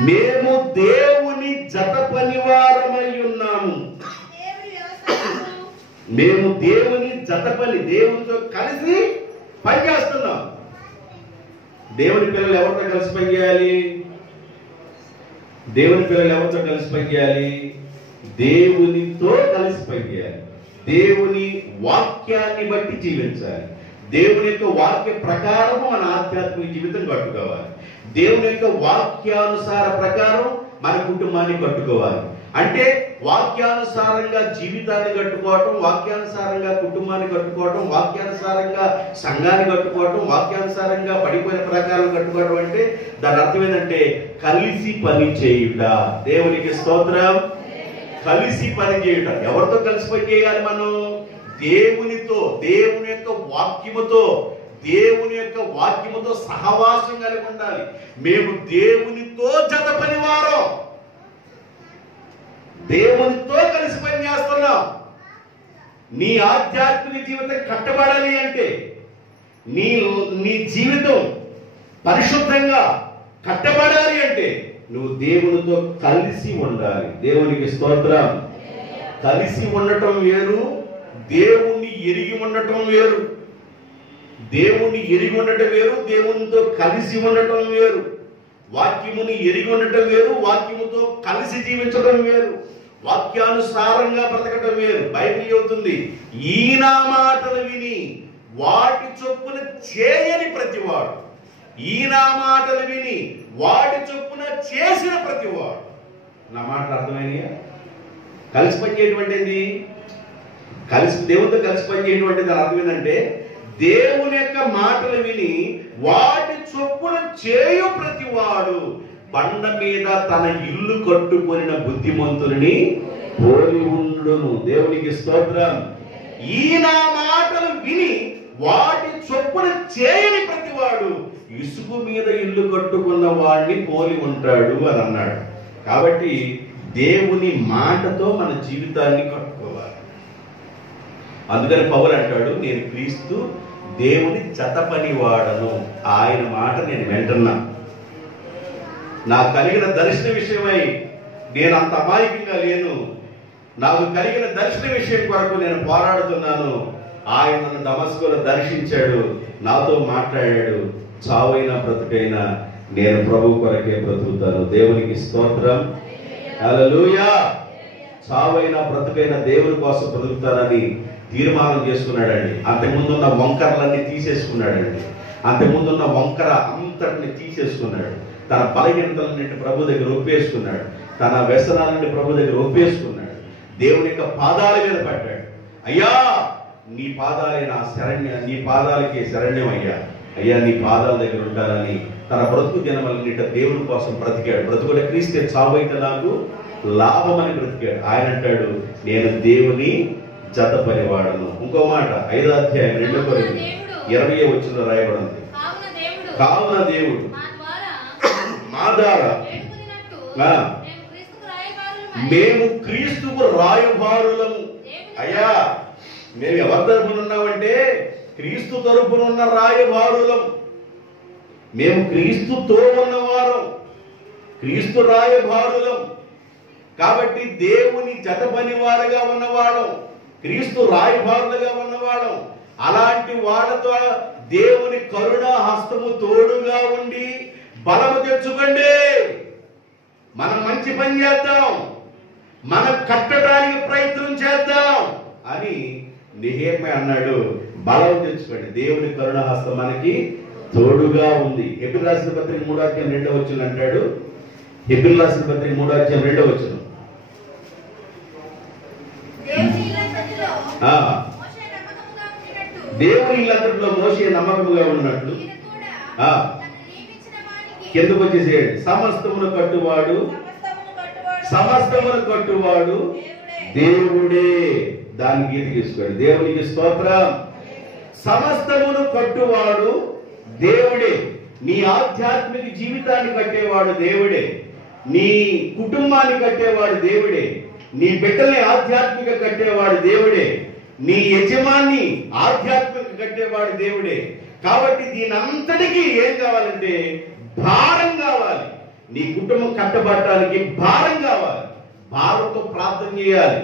మేము దేవుని జత పనివారమై ఉన్నాము. మేము దేవుని జత పని, దేవునితో కలిసి పనిచేస్తున్నాం. దేవుని పిల్లలు ఎవరితో కలిసి పనిచేయాలి? దేవుని పిల్లలు ఎవరితో కలిసి పనిచేయాలి? దేవునితో కలిసి పనిచేయాలి. దేవుని వాక్యాన్ని బట్టి జీవించాలి. దేవుని యొక్క వాక్య ప్రకారం మన ఆధ్యాత్మిక జీవితం కట్టుకోవాలి. దేవుని యొక్క వాక్యానుసార ప్రకారం మన కుటుంబాన్ని కట్టుకోవాలి. అంటే వాక్యానుసారంగా జీవితాన్ని కట్టుకోవటం, వాక్యానుసారంగా కుటుంబాన్ని కట్టుకోవటం, వాక్యానుసారంగా సంఘాన్ని కట్టుకోవటం, వాక్యానుసారంగా పడిపోయిన ప్రకారం కట్టుకోవటం అంటే దాని అర్థం ఏంటంటే కలిసి పని చేయుట. దేవునికి స్తోత్రం. కలిసి పని చేయుట. ఎవరితో కలిసి పని చేయాలి మనం? దేవునితో, దేవుని యొక్క వాక్యముతో, దేవుని యొక్క వాక్యముతో సహవాసం కలిగి ఉండాలి. మేము దేవునితో జత పనివారం, దేవునితో కలిసి పని చేస్తున్నాం. నీ ఆధ్యాత్మిక జీవితం కట్టబడాలి అంటే, నీ జీవితం పరిశుద్ధంగా కట్టబడాలి అంటే నువ్వు దేవునితో కలిసి ఉండాలి. దేవునికి స్తోత్రం. కలిసి ఉండటం వేరు, దేవుణ్ణి ఎరిగి ఉండటం వేరు. దేవుణ్ణి ఎరిగి ఉండటం వేరు, దేవునితో కలిసి ఉండటం వేరు. వాక్యముని ఎరిగి ఉండటం వేరు, వాక్యముతో కలిసి జీవించడం వేరు. వాక్యానుసారంగా బ్రతకటం వేరు. బైబిల్ చెబుతుంది, ఈయన మాటలు విని వాటి చొప్పున చేయని ప్రతివాడు, ఈయన మాటలు విని వాటి చొప్పున చేసిన ప్రతివాడు. నా మాటలు అర్థమైనయా? కలిసి పనిచేయటువంటిది, కలిసి దేవునితో కలిసి పనిచేయటువంటిది అర్థం ఏంటంటే దేవుని యొక్క మాటలు విని వాటి చొప్పున చేయు ప్రతివాడు బండ మీద తన ఇల్లు కట్టుకొనిన బుద్ధిమంతుని పోలి ఉండును. దేవునికి స్తోత్రం. ఈయన మాటలు విని వాటి చొప్పున చేయని ప్రతివాడు ఇసుక మీద ఇల్లు కట్టుకున్న వాడిని పోలి ఉంటాడు అని అన్నాడు. కాబట్టి దేవుని మాటతో మన జీవితాన్ని కట్టుకోవాలి. అందుకని పౌలు అంటాడు, నేను క్రీస్తు దేవుని జత పని వాడను. ఆయన మాట నేను వింటున్నా. నాకు కలిగిన దర్శన విషయమై నేను అంత అమాయకంగా లేను. నాకు కలిగిన దర్శన విషయం కొరకు నేను పోరాడుతున్నాను. ఆయన నన్ను దమస్కులో దర్శించాడు, నాతో మాట్లాడాడు. చావైనా బ్రతుకైనా నేను ప్రభు కొరకే బ్రతుకుతాను. దేవునికి స్తోత్రం. హల్లెలూయా. చావైనా బ్రతుకైనా దేవుని కోసం బ్రతుకుతానని తీర్మానం చేసుకున్నాడండి. అంతకుముందున్న వంకరలన్నీ తీసేసుకున్నాడండి. అంతకుముందున్న వంకర అంతటిని తీసేసుకున్నాడు. తన బలహీనతలన్నింటి ప్రభు దగ్గర ఒప్పేసుకున్నాడు. తన వ్యసనాలన్నింటి ప్రభు దగ్గర ఒప్పేసుకున్నాడు. దేవుని యొక్క పాదాల మీద పడ్డాడు. అయ్యా నీ పాదాలే నా శరణ్య, నీ పాదాలకే శరణ్యం అయ్యా, అయ్యా నీ పాదాల దగ్గర ఉంటానని తన బ్రతుకు దినమలన్నిట దేవుని కోసం బ్రతికాడు. బ్రతుకుడ క్రీస్తే చావైతే నాకు లాభం అని బ్రతికాడు. ఆయన అంటాడు, నేను దేవుని జత పనివాడను. ఇంకో మాట 5వ అధ్యాయం 2 కొరింథీ 20వ వచనంలో రాయబడింది, కావున దేవుడు మా ద్వారా మేము క్రీస్తుకు రాయబారులము. అయ్యా మేము ఎవరి తరపున ఉన్నామంటే క్రీస్తు తరపునున్న రాయబారులం. మేము క్రీస్తుతో ఉన్నవారం, క్రీస్తు రాయబారులం. కాబట్టి దేవుని జత పనివారుగా ఉన్నవాళ్ళం, క్రీస్తు రాయబారులుగా ఉన్నవాళ్ళం. అలాంటి వాళ్ళతో దేవుని కరుణా హస్తము తోడుగా ఉండి బలము తెచ్చుకోండి. మనం మంచి పని చేద్దాం, మనం కట్టడానికి ప్రయత్నం చేద్దాం అని నెహెమ్యా అన్నాడు. బలం తెచ్చుకోండి, దేవుని కరుణా హస్తం మనకి తోడుగా ఉంది. హెబ్రీయులకు రాసిన పత్రిక 3వ అధ్యాయం 2వ వచనం అంటాడు. హెబ్రీయులకు రాసిన పత్రిక 3వ అధ్యాయం 2వ వచనం, దేవుని ఇల్లంతటిలో మోషే నమ్మకముగా ఉన్నట్లు కిందకు వచ్చేసేయండి. సమస్తమును కట్టువాడు, సమస్తమును కట్టువాడు దేవుడే. దాన్ని గీత తీసుకోండి. దేవునికి స్తోత్రం. సమస్తమును కట్టువాడు దేవుడే. నీ ఆధ్యాత్మిక జీవితాన్ని కట్టేవాడు దేవుడే. నీ కుటుంబాన్ని కట్టేవాడు దేవుడే. నీ బిడ్డల్ని ఆధ్యాత్మిక కట్టేవాడు దేవుడే. నీ యజమాని ఆధ్యాత్మిక కట్టేవాడు దేవుడే. కాబట్టి దీని అంతటికీ ఏం కావాలంటే భారం కావాలి. నీ కుటుంబం కట్టబడటానికి భారం కావాలి. భారంతో ప్రార్థన చేయాలి,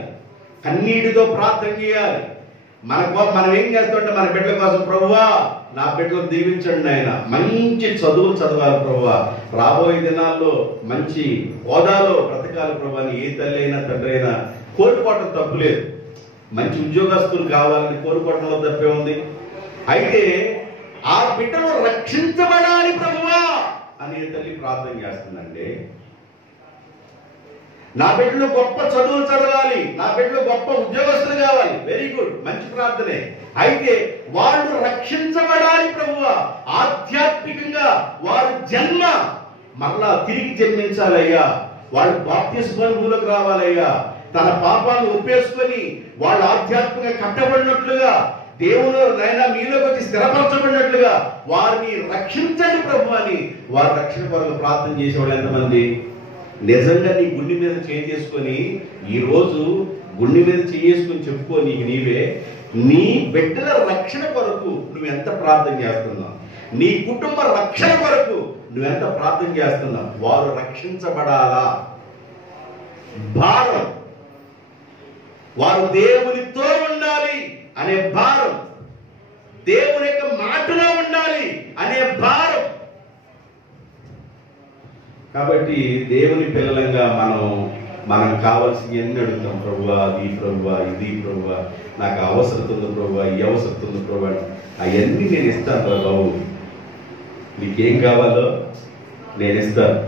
కన్నీటితో ప్రార్థన చేయాలి. మనం ఏం చేస్తుంటే మన బిడ్డల కోసం, ప్రభువా నా బిడ్డలు దీవించండి ఆయన, మంచి చదువులు చదవాలి ప్రభువా, రాబోయే దినాల్లో మంచి హోదాలో బ్రతకాలి ప్రభువా అని ఏ తల్లి అయినా తండ్రి అయినా కోరుకోవటం తప్పులేదు. మంచి ఉద్యోగస్తులు కావాలని కోరుకోవటంలో తప్పే ఉంది. అయితే ఆ బిడ్డలు రక్షించబడాలి ప్రభువా అని తల్లి ప్రార్థన చేస్తుందండి. నా బిడ్డలు గొప్ప చదువులు చదవాలి, నా బిడ్డలు గొప్ప ఉద్యోగస్తులు కావాలి, వెరీ గుడ్, మంచి ప్రార్థనే. అయితే వాళ్ళు రక్షించబడాలి ప్రభువా, ఆధ్యాత్మికంగా వారు జన్మ మరలా తిరిగి జన్మించాలయ్యా, వాళ్ళు బాప్తిస్మములోకి రావాలయ్యా, తన పాపాలను ఒప్పేసుకొని వాళ్ళు ఆధ్యాత్మికంగా కట్టబడినట్లుగా, దేవుడు నైనా మీలోకి వచ్చి స్థిరపరచబడినట్లుగా వారిని రక్షించండి ప్రభు అని వారి రక్షణ కొరకు ప్రార్థన చేసేవాళ్ళు ఎంతమంది? నిజంగా నీ గుండె మీద చేసుకొని ఈరోజు గుండె మీద చేసుకొని చెప్పుకో నీకు నీవే, నీ బిడ్డల రక్షణ కొరకు నువ్వెంత ప్రార్థన చేస్తున్నావు, నీ కుటుంబ రక్షణ కొరకు నువ్వెంత ప్రార్థన చేస్తున్నావు. వారు రక్షించబడాలా, భారం, వారు దేవునితో ఉండాలి అనే భారం, దేవుని యొక్క మాటలో ఉండాలి అనే భారం. కాబట్టి దేవుని పిల్లలంగా మనం కావాల్సింది ఎన్ని అడుగుతాం, ప్రభువా అది ప్రభువా ఇది ప్రభువా, నాకు అవసరం ఉంది ప్రభువా, ఈ అవసరం ఉంది ప్రభువా, అవన్నీ నేను ఇస్తాను బాబు, నీకేం కావాలో నేను ఇస్తాను,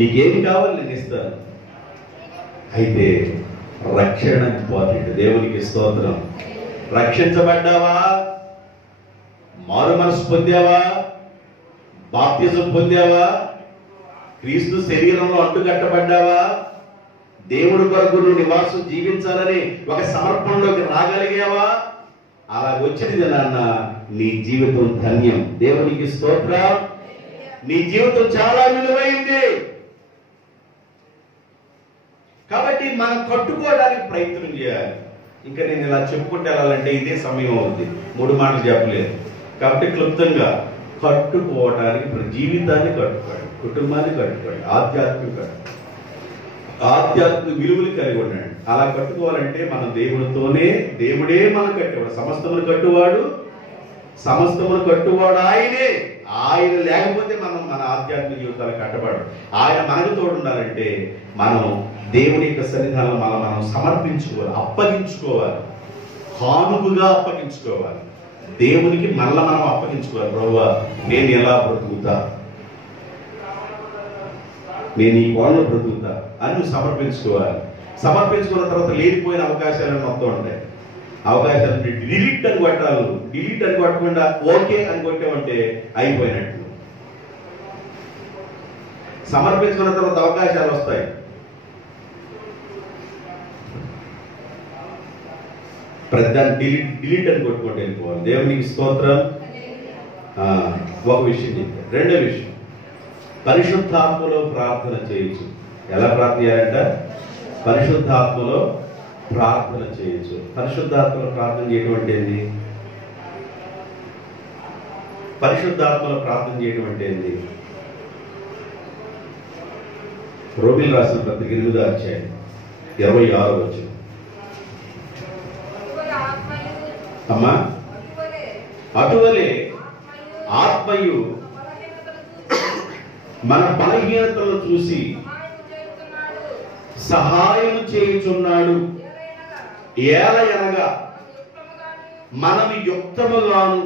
నీకేం కావాలో నేను ఇస్తాను. అయితే రక్షణ ఇంపార్టెంట్. దేవునికి స్తోత్రం. రక్షించబడ్డావా, మారు మనసు పొందావా, బాప్తిజం పొందావా, క్రీస్తు శరీరంలో అంటుకట్టబడ్డావా, దేవుడి కొరకు నువ్వు నివాసం జీవించాలని ఒక సమర్పణలోకి రాగలిగావా? అలా వచ్చింది నాన్న, నీ జీవితం ధన్యం. దేవునికి స్తోత్రం. నీ జీవితం చాలా విలువైంది. కాబట్టి మనం కట్టుకోవడానికి ప్రయత్నం చేయాలి. ఇంకా నేను ఇలా చెప్పుకుంటే వెళ్ళాలంటే ఇదే సమయం అవుతుంది, 3 మాటలు చెప్పలేదు. కాబట్టి క్లుప్తంగా కట్టుకోవడానికి జీవితాన్ని కట్టుకోండి, కుటుంబాన్ని కట్టుకోండి, ఆధ్యాత్మిక విలువలు కలిగి ఉండండి. అలా కట్టుకోవాలంటే మనం దేవుడే మనం కట్టేవాడు. సమస్తమును కట్టువాడు ఆయనే. ఆయన లేకపోతే మన ఆధ్యాత్మిక జీవితాలు కట్టబడు. ఆయన మనకు తోడు ఉండాలంటే మనం దేవుని యొక్క సన్నిధానం మనం సమర్పించుకోవాలి, అప్పగించుకోవాలి, కానుకగా అప్పగించుకోవాలి. దేవునికి మళ్ళా మనం అప్పగించుకోవాలి. ప్రభువా నేను ఎలా బ్రతుకుతా, నేను ఈ కోణంలో బ్రతుకుతా అని నువ్వు సమర్పించుకోవాలి. సమర్పించుకున్న తర్వాత లేనిపోయిన అవకాశాలను మొత్తం ఉంటాయి. అవకాశాలు డిలీట్ అని కొట్టాలి. డిలీట్ అని కొట్టకుండా ఓకే అని కొట్టామంటే అయిపోయినట్టు. సమర్పించుకున్న తర్వాత అవకాశాలు వస్తాయి. ప్రతిదాన్ని డిలీట్ అని కొట్టుకుంటూ వెళ్ళిపోవాలి. దేవునికి స్తోత్రం. ఒక విషయం చెప్పారు. రెండో విషయం, పరిశుద్ధాత్మలో ప్రార్థన చేయొచ్చు. ఎలా ప్రార్థన చేయాలంట? పరిశుద్ధాత్మలో ప్రార్థన చేయొచ్చు. పరిశుద్ధాత్మలో ప్రార్థన చేయడం అంటే ఏంది? పరిశుద్ధాత్మలో ప్రార్థన చేయడం అంటే ఏంది? రోమిల్ రాసిన పత్రిక 8వ అధ్యాయం 26వ వచనం. అమ్మా, అటువలే ఆత్మయు మన బలహీనతలను చూసి సహాయం చేయుచున్నాడు. ఏలయనగా మనం యుక్తముగాను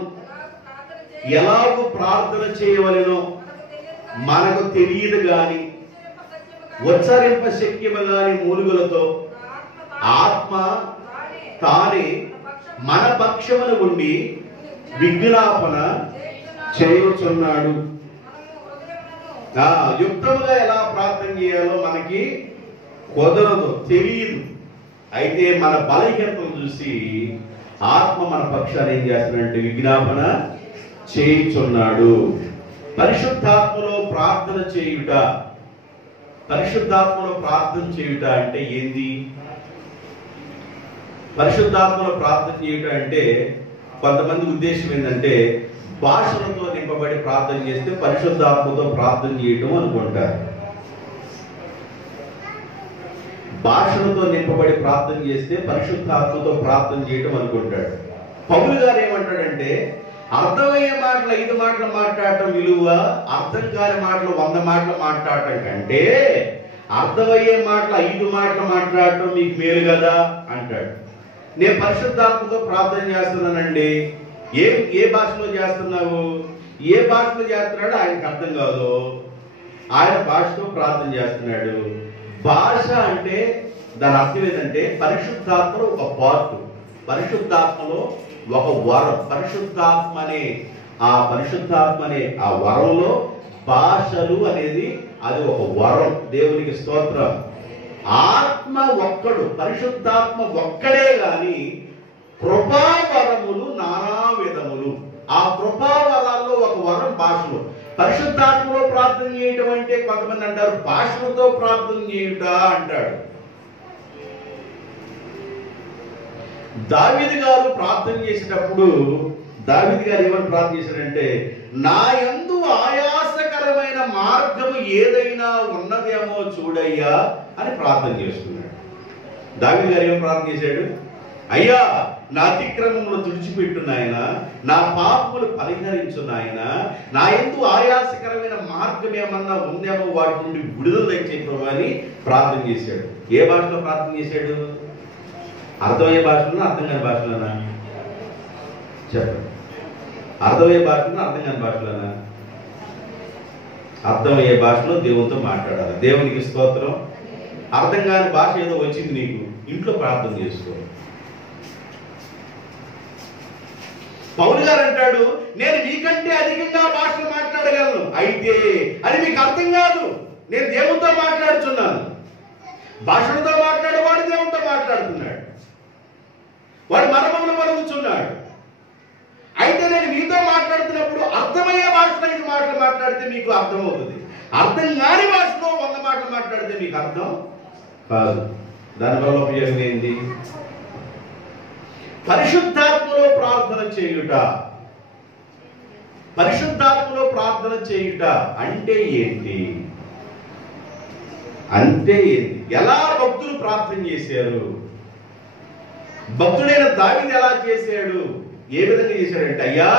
ఎలాగూ ప్రార్థన చేయవలెనో మనకు తెలియదు గాని ఉచ్చరింప శక్యము గాని మూలుగులతో ఆత్మ తానే మన పక్షమున ఉండి విజ్ఞాపన చేయుచున్నాడు. యుక్తముగా ఎలా ప్రార్థన చేయాలో మనకి కుదరదు, తెలియదు. అయితే మన బలహీనతను చూసి ఆత్మ మన పక్షాన్ని ఏం చేస్తున్నాడంటే విజ్ఞాపన చేయుచున్నాడు. పరిశుద్ధాత్మలో ప్రార్థన చేయుట. పరిశుద్ధాత్మలో ప్రార్థన చేయుట అంటే ఏంది? పరిశుద్ధాత్మలో ప్రార్థన చేయటం అంటే కొంతమంది ఉద్దేశం ఏంటంటే భాషలతో నింపబడి ప్రార్థన చేస్తే పరిశుద్ధాత్మతో ప్రార్థన చేయటం అనుకుంటారు. భాషలతో నింపబడి ప్రార్థన చేస్తే పరిశుద్ధాత్మతో ప్రార్థన చేయటం అనుకుంటాడు. పౌలు గారు ఏమంటాడంటే అర్థమయ్యే మాటలు 5 మాటలు మాట్లాడటం విలువ, అర్థం కాని మాటలు 100 మాటలు మాట్లాడటం కంటే అర్థమయ్యే మాటలు 5 మాటలు మాట్లాడటం మీకు మేలు కదా అంటాడు. నేను పరిశుద్ధాత్మతో ప్రార్థన చేస్తున్నానండి. ఏ భాషలో చేస్తున్నావు? ఏ భాషలో చేస్తున్నాడు ఆయనకు అర్థం కాదు, ఆయన భాషతో ప్రార్థన చేస్తున్నాడు. భాష అంటే దాని అర్థం ఏంటంటే పరిశుద్ధాత్మలో ఒక పార్ట్, పరిశుద్ధాత్మలో ఒక వరం. పరిశుద్ధాత్మ అనే ఆ వరంలో భాషలు అనేది అది ఒక వరం. దేవునికి స్తోత్రం. ఆత్మ ఒక్కడు, పరిశుద్ధాత్మ ఒక్కడే గాని కృపావరములు నానా విధములు. ఆ కృపావరాల్లో ఒక వరం భాషలు. పరిశుద్ధాత్మలో ప్రార్థన చేయటం అంటే కొంతమంది అంటారు భాషలతో ప్రార్థన చేయుట అంటాడు. దావీదు గారు ప్రార్థన చేసేటప్పుడు దావీదు గారు ఏమని ప్రార్థన చేశాడంటే నా యందు ఆయాసకరమైన మార్గము ఏదైనా ఉన్నదేమో చూడయ్యా అని ప్రార్థన చేస్తున్నాడు. దావీదు గారు ఏమని ప్రార్థన చేశాడు? అయ్యా నా అతిక్రమములు తుడిచిపెట్టు నాయన, నా పాపములు పరిహరించు నాయన, నా యందు ఆయాసకరమైన మార్గం ఏమన్నా ఉందేమో వాటి నుండి విడుదల దయచేయడం అని ప్రార్థన చేశాడు. ఏ భాషలో ప్రార్థన చేశాడు? అర్థమయ్యే భాషలోనా అర్థం కాని భాషలోనా? చెప్పండి. అర్థమయ్యే భాషలోనా అర్థం కాని భాషలోనా? అర్థమయ్యే భాషలో దేవునితో మాట్లాడాలి. దేవునికి స్తోత్రం. అర్థం కాని భాష ఏదో వచ్చింది నీకు, ఇంట్లో ప్రార్థన చేసుకో. పౌలు గారు అంటాడు నేను మీకంటే అధికంగా భాషలు మాట్లాడగలను, అయితే అది మీకు అర్థం కాదు. నేను దేవునితో మాట్లాడుతున్నాను. భాషలతో మాట్లాడేవాడు దేవునితో మాట్లాడుతున్నాడు, వాడు మర్మములు మరుగుతున్నాడు. అయితే నేను మీతో మాట్లాడుతున్నప్పుడు అర్థమయ్యే భాషలో 5 మాటలు మాట్లాడితే మీకు అర్థమవుతుంది. అర్థం కాని భాషలో 100 మాటలు మాట్లాడితే మీకు అర్థం కాదు. దానివల్ల ఉపయోగం ఏంటి? పరిశుద్ధాత్మలో ప్రార్థన చేయుట. పరిశుద్ధాత్మలో ప్రార్థన చేయుట అంటే ఏంటి? ఎలా భక్తులు ప్రార్థన చేశారు? భక్తుడైన దావీదు ఎలా చేశాడు? ఏ విధంగా చేశాడంటే అయ్యా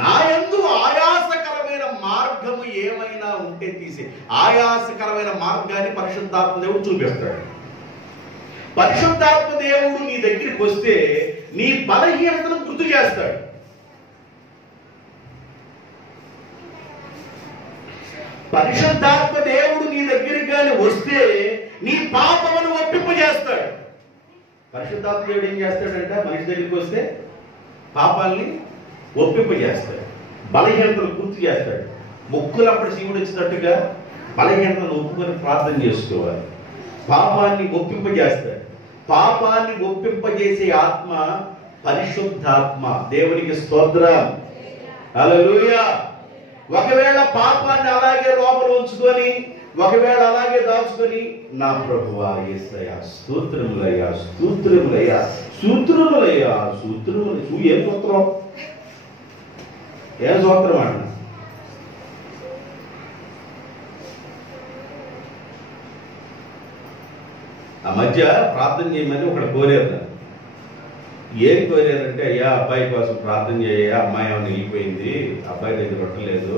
నా యందు ఆయాసకరమైన మార్గము ఏమైనా ఉంటే తీసే. ఆయాసకరమైన మార్గాన్ని పరిశుద్ధాత్మ దేవుడు చూపిస్తాడు. పరిశుద్ధాత్మ దేవుడు నీ దగ్గరికి వస్తే నీ బలహీనతను గుర్తు చేస్తాడు. పరిశుద్ధాత్మ దేవుడు నీ దగ్గరికి కానీ వస్తే నీ పాపమును ఒప్పింపజేస్తాడు. పరిశుద్ధాత్మ దేవుడు ఏం చేస్తాడంట? మనిషి దగ్గరికి వస్తే పాపాలని ఒప్పింపజేస్తాడు, బలహీనతను గుర్తు చేస్తాడు. మొక్కులప్పుడు శివుడు వచ్చినట్టుగా బలహీనతను ఒప్పుకొని ప్రార్థన చేసుకోవాలి. పాపాన్ని ఒప్పింపజేస్తాడు. పాపాన్ని ఒప్పింపజేసే ఆత్మ పరిశుద్ధాత్మ. దేవునికి స్తోత్రం. హల్లెలూయా. ఒకవేళ పాపాన్ని అలాగే లోపల ఉంచుకొని, ఒకవేళ అలాగే దాచుకొని నా ప్రభువా యేసయ్యా స్తోత్రములయ్యా, స్తోత్రములయ్యా, స్తోత్రములయ్యా, స్తోత్రములు. ఏం స్తోత్రం? ఏం స్తోత్రం అన్న? ఆ మధ్య ప్రార్థన చేయమని ఒకడు కోరారు. ఏం కోరారంటే అయ్యా అబ్బాయి కోసం ప్రార్థన చేయ, అమ్మాయి ఏమైనా వెళ్ళిపోయింది, అబ్బాయి దగ్గర రొట్టలేదు,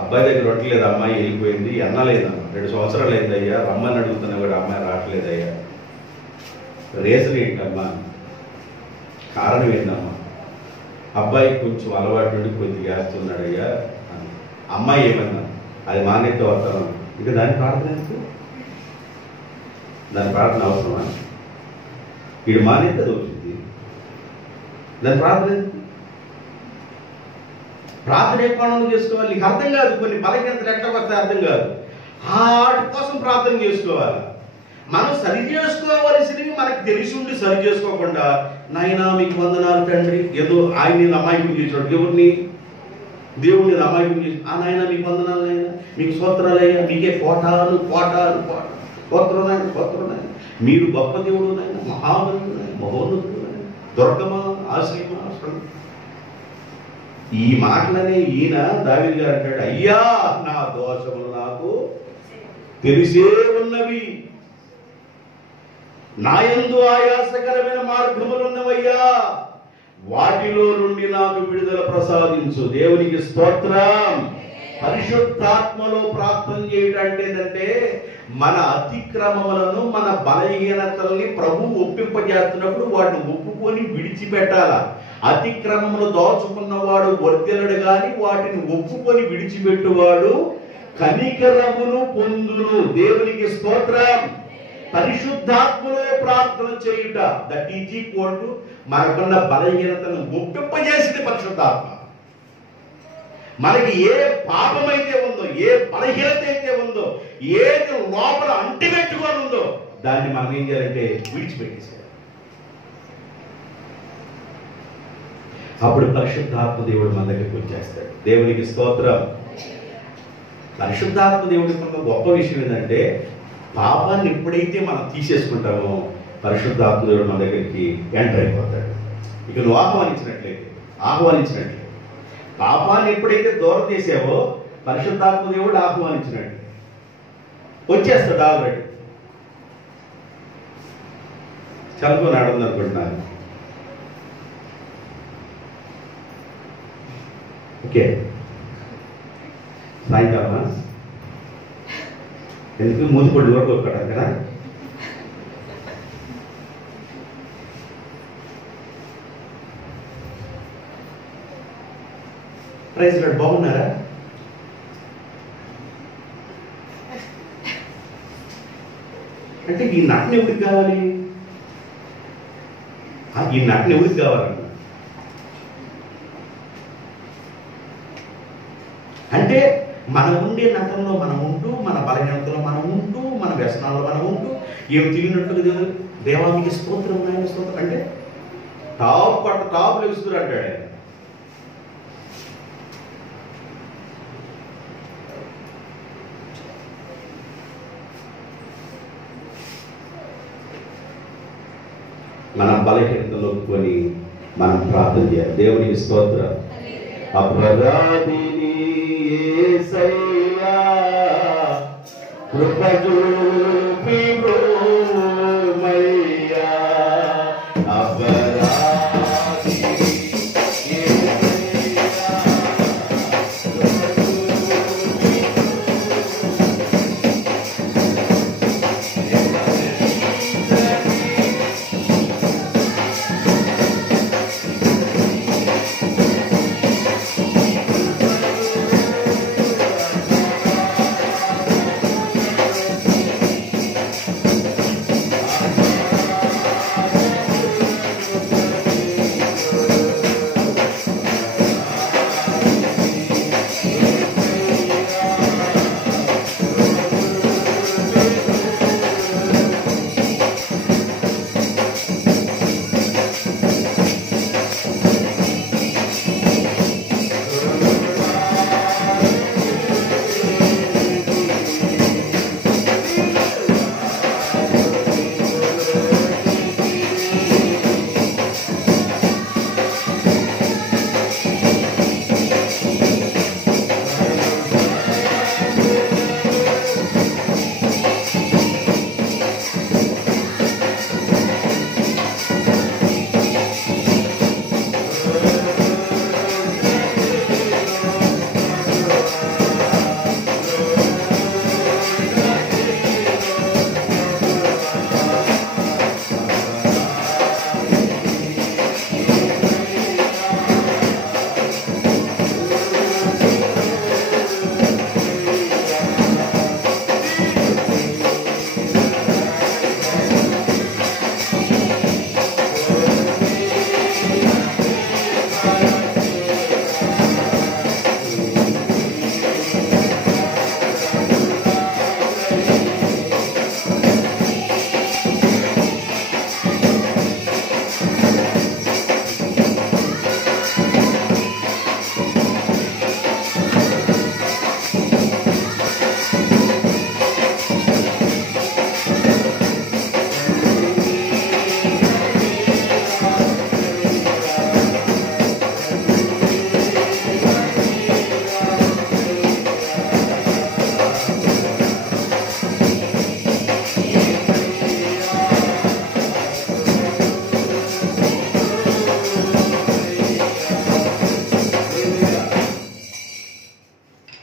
అమ్మాయి వెళ్ళిపోయింది, అన్నలేదమ్మా, 2 సంవత్సరాలు అయిందయ్యా, రమ్మని అడుగుతున్నా కూడా అమ్మాయి రావట్లేదయ్యా, రీజన్ ఏంటమ్మా, కారణం ఏంటమ్మా? అబ్బాయి కొంచెం అలవాటు నుండి కొద్దిగా వేస్తున్నాడయ్యా అని. అమ్మాయి ఏమన్నా అది మానేతో వస్తాను. ఇంకా దాని ప్రార్థన ఎందుకు? దాని ప్రార్థన అవసరమా? వీడు మానేది అది వచ్చింది, దాని ప్రార్థన ఎందుకు? ప్రార్థన ఏ కోణంలో చేసుకోవాలి? నీకు అర్థం కాదు. కొన్ని బలహీనతలు ఎట్లా వస్తాయి అర్థం కాదు. వాటి కోసం ప్రార్థన చేసుకోవాలి. మనం సరి చేసుకోవలసినవి మనకు తెలిసి ఉండి సరి చేసుకోకుండా నాయనా మీకు వందనాలు తండ్రి, ఏదో ఆయన నేను అమాయకం చేసినాడు. ఎవరిని? దేవుడిని అమాయకం చేసి ఆ నాయన మీకు వందనాలు, నాయన మీకు స్తోత్రాలయ్యా, మీకే కోటాలు కోటాలు కోట స్తోత్రం నాయన, స్తోత్రం నాయన. మీరు గొప్ప దేవుడు నాయన, మహాబలుడు నాయన, మహోన్నతుడు నాయన, దుర్గమా, ఆశ్రయమా, ఆశ్రమం. ఈ మాటలనే ఈయన దావీదు గారు అంటాడు, అయ్యా నా దోషములు నాకు తెలిసే ఉన్నవి, నాయందు ఆయాసకరమైన మార్గములు ఉన్నవయ్యా, వాటిలో నుండి నాకు విడుదల ప్రసాదించు. దేవునికి స్తోత్రం. పరిశుద్ధాత్మలో ప్రార్థన చేయడం అంటే ఏంటంటే మన అతిక్రమములను, మన బలహీనతల్ని ప్రభు ఒప్పింపజేస్తున్నప్పుడు వాటిని ఒప్పుకొని విడిచిపెట్టాల. అతిక్రమములు దోచుకున్నవాడు వర్ధిల్లడు గాని వాటిని ఒప్పుకొని విడిచిపెట్టువాడు కనికరమును పొందును. దేవునికి స్తోత్రం. పరిశుద్ధాత్మలో ప్రార్థన చేయుట, దట్ ఈజ్ ఈక్వల్ టు మనకున్న బలహీనతను ఒప్పింపజేసింది పరిశుద్ధాత్మ. మనకి ఏ పాపమైతే ఉందో, ఏ బలహీనత అయితే ఉందో, ఏది లోపల అంటిపెట్టుకొని ఉందో దాన్ని మనం ఏం చేయాలంటే విడిచిపెట్టేసేయాలి. అప్పుడు పరిశుద్ధాత్మ దేవుడు మన దగ్గరికి వచ్చేస్తాడు. దేవునికి స్తోత్రం. పరిశుద్ధాత్మ దేవుడికి ఉన్న గొప్ప విషయం ఏంటంటే పాపాన్ని ఎప్పుడైతే మనం తీసేసుకుంటామో పరిశుద్ధాత్మ దేవుడు మన దగ్గరికి ఎంటర్ అయిపోతాడు. ఇక నువ్వు ఆహ్వానించినట్లే పాపాన్ని ఎప్పుడైతే దూరం చేసావో పరిశుద్ధాత్మ దేవుడు ఆహ్వానించినట్టు వచ్చేస్తాడు. ఆల్రెడీ చదువుకున్నాడు అనుకుంటున్నాను. ఓకే, సాయంకాలమా ఎందుకు మూతిపొడి వరకు ఒక్కడం కదా. Praise Lord. బాగున్నారా? అంటే ఈ నటన ఎవరికి కావాలి? ఈ నటన ఎవరికి కావాలన్న అంటే మనం ఉండే నటనలో మనం ఉంటూ, మన బలహీనతలో మనం ఉంటూ, మన వ్యసనాల్లో మనం ఉంటూ, ఏమి తెలియనట్టు దేవానికి స్తోత్రం నాయన స్తోత్రం అంటే టాప్ లెగుస్తున్నారు అంటాడు ఆయన. మనం బలహీనతలో కొని మనం ప్రార్థన చేయాలి. దేవునికి స్తోత్రం. అపరాధిని యేసయ్యా కృప చూపి బ్రోమయ్యా, అపరాధిని యేసయ్యా కృప చూపి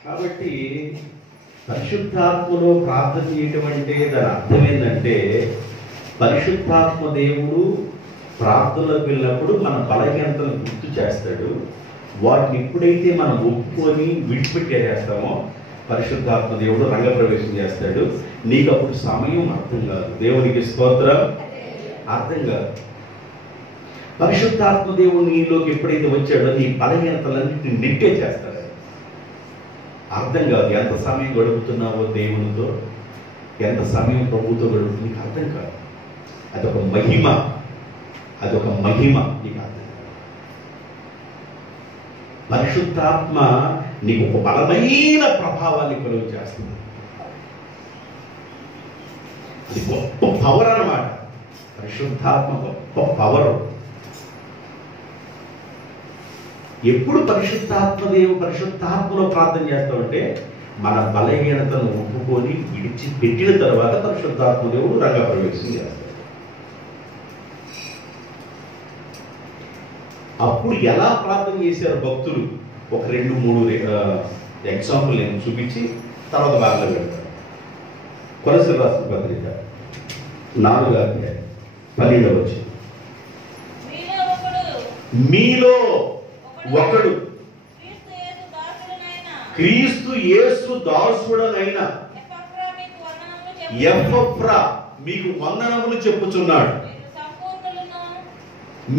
కాబట్టి పరిశుద్ధాత్మలో ప్రార్థన చేయటం అంటే దాని అర్థం ఏంటంటే పరిశుద్ధాత్మ దేవుడు ప్రార్థనలోకి వెళ్ళినప్పుడు మన బలహీనతలను గుర్తు చేస్తాడు. వాటిని ఎప్పుడైతే మనం ఒప్పుకొని విడిచిపెట్టేస్తామో పరిశుద్ధాత్మ దేవుడు రంగప్రవేశం చేస్తాడు. నీకు అప్పుడు సమయం అర్థం కాదు. దేవునికి స్తోత్రం. అర్థం కాదు. పరిశుద్ధాత్మ దేవుడు నీలోకి ఎప్పుడైతే వచ్చాడో నీ బలహీనతలన్నింటినీ నెట్టే చేస్తాడు. అర్థం కాదు. ఎంత సమయం గడుపుతున్నావో దేవునితో, ఎంత సమయం ప్రభుతో గడుపుతుంది నీకు అర్థం కాదు. అదొక మహిమ, అదొక మహిమ నీకు అర్థం కాదు. పరిశుద్ధాత్మ నీకు ఒక బలమైన ప్రభావాన్ని కలుగు చేస్తుంది. అది గొప్ప పవర్ అన్నమాట. పరిశుద్ధాత్మ గొప్ప పవర్. ఎప్పుడు పరిశుద్ధాత్మలో ప్రార్థన చేస్తామంటే మన బలహీనతను ఒప్పుకొని విడిచిపెట్టిన తర్వాత పరిశుద్ధాత్మ దేవుడు రంగప్రవేశం చేస్తాడు. అప్పుడు ఎలా ప్రార్థన చేశారు భక్తులు ఒక 2-3 ఎగ్జాంపుల్ నేను చూపించి తర్వాత బాగా పెడతాను. కొలస్సీయులకు రాసిన పత్రిక 4:12 మీలో ఒకడు క్రీస్తు యేసు దాసుడనైన ఎపఫ్రా మీకు వందనములు చెప్పుచున్నాడు.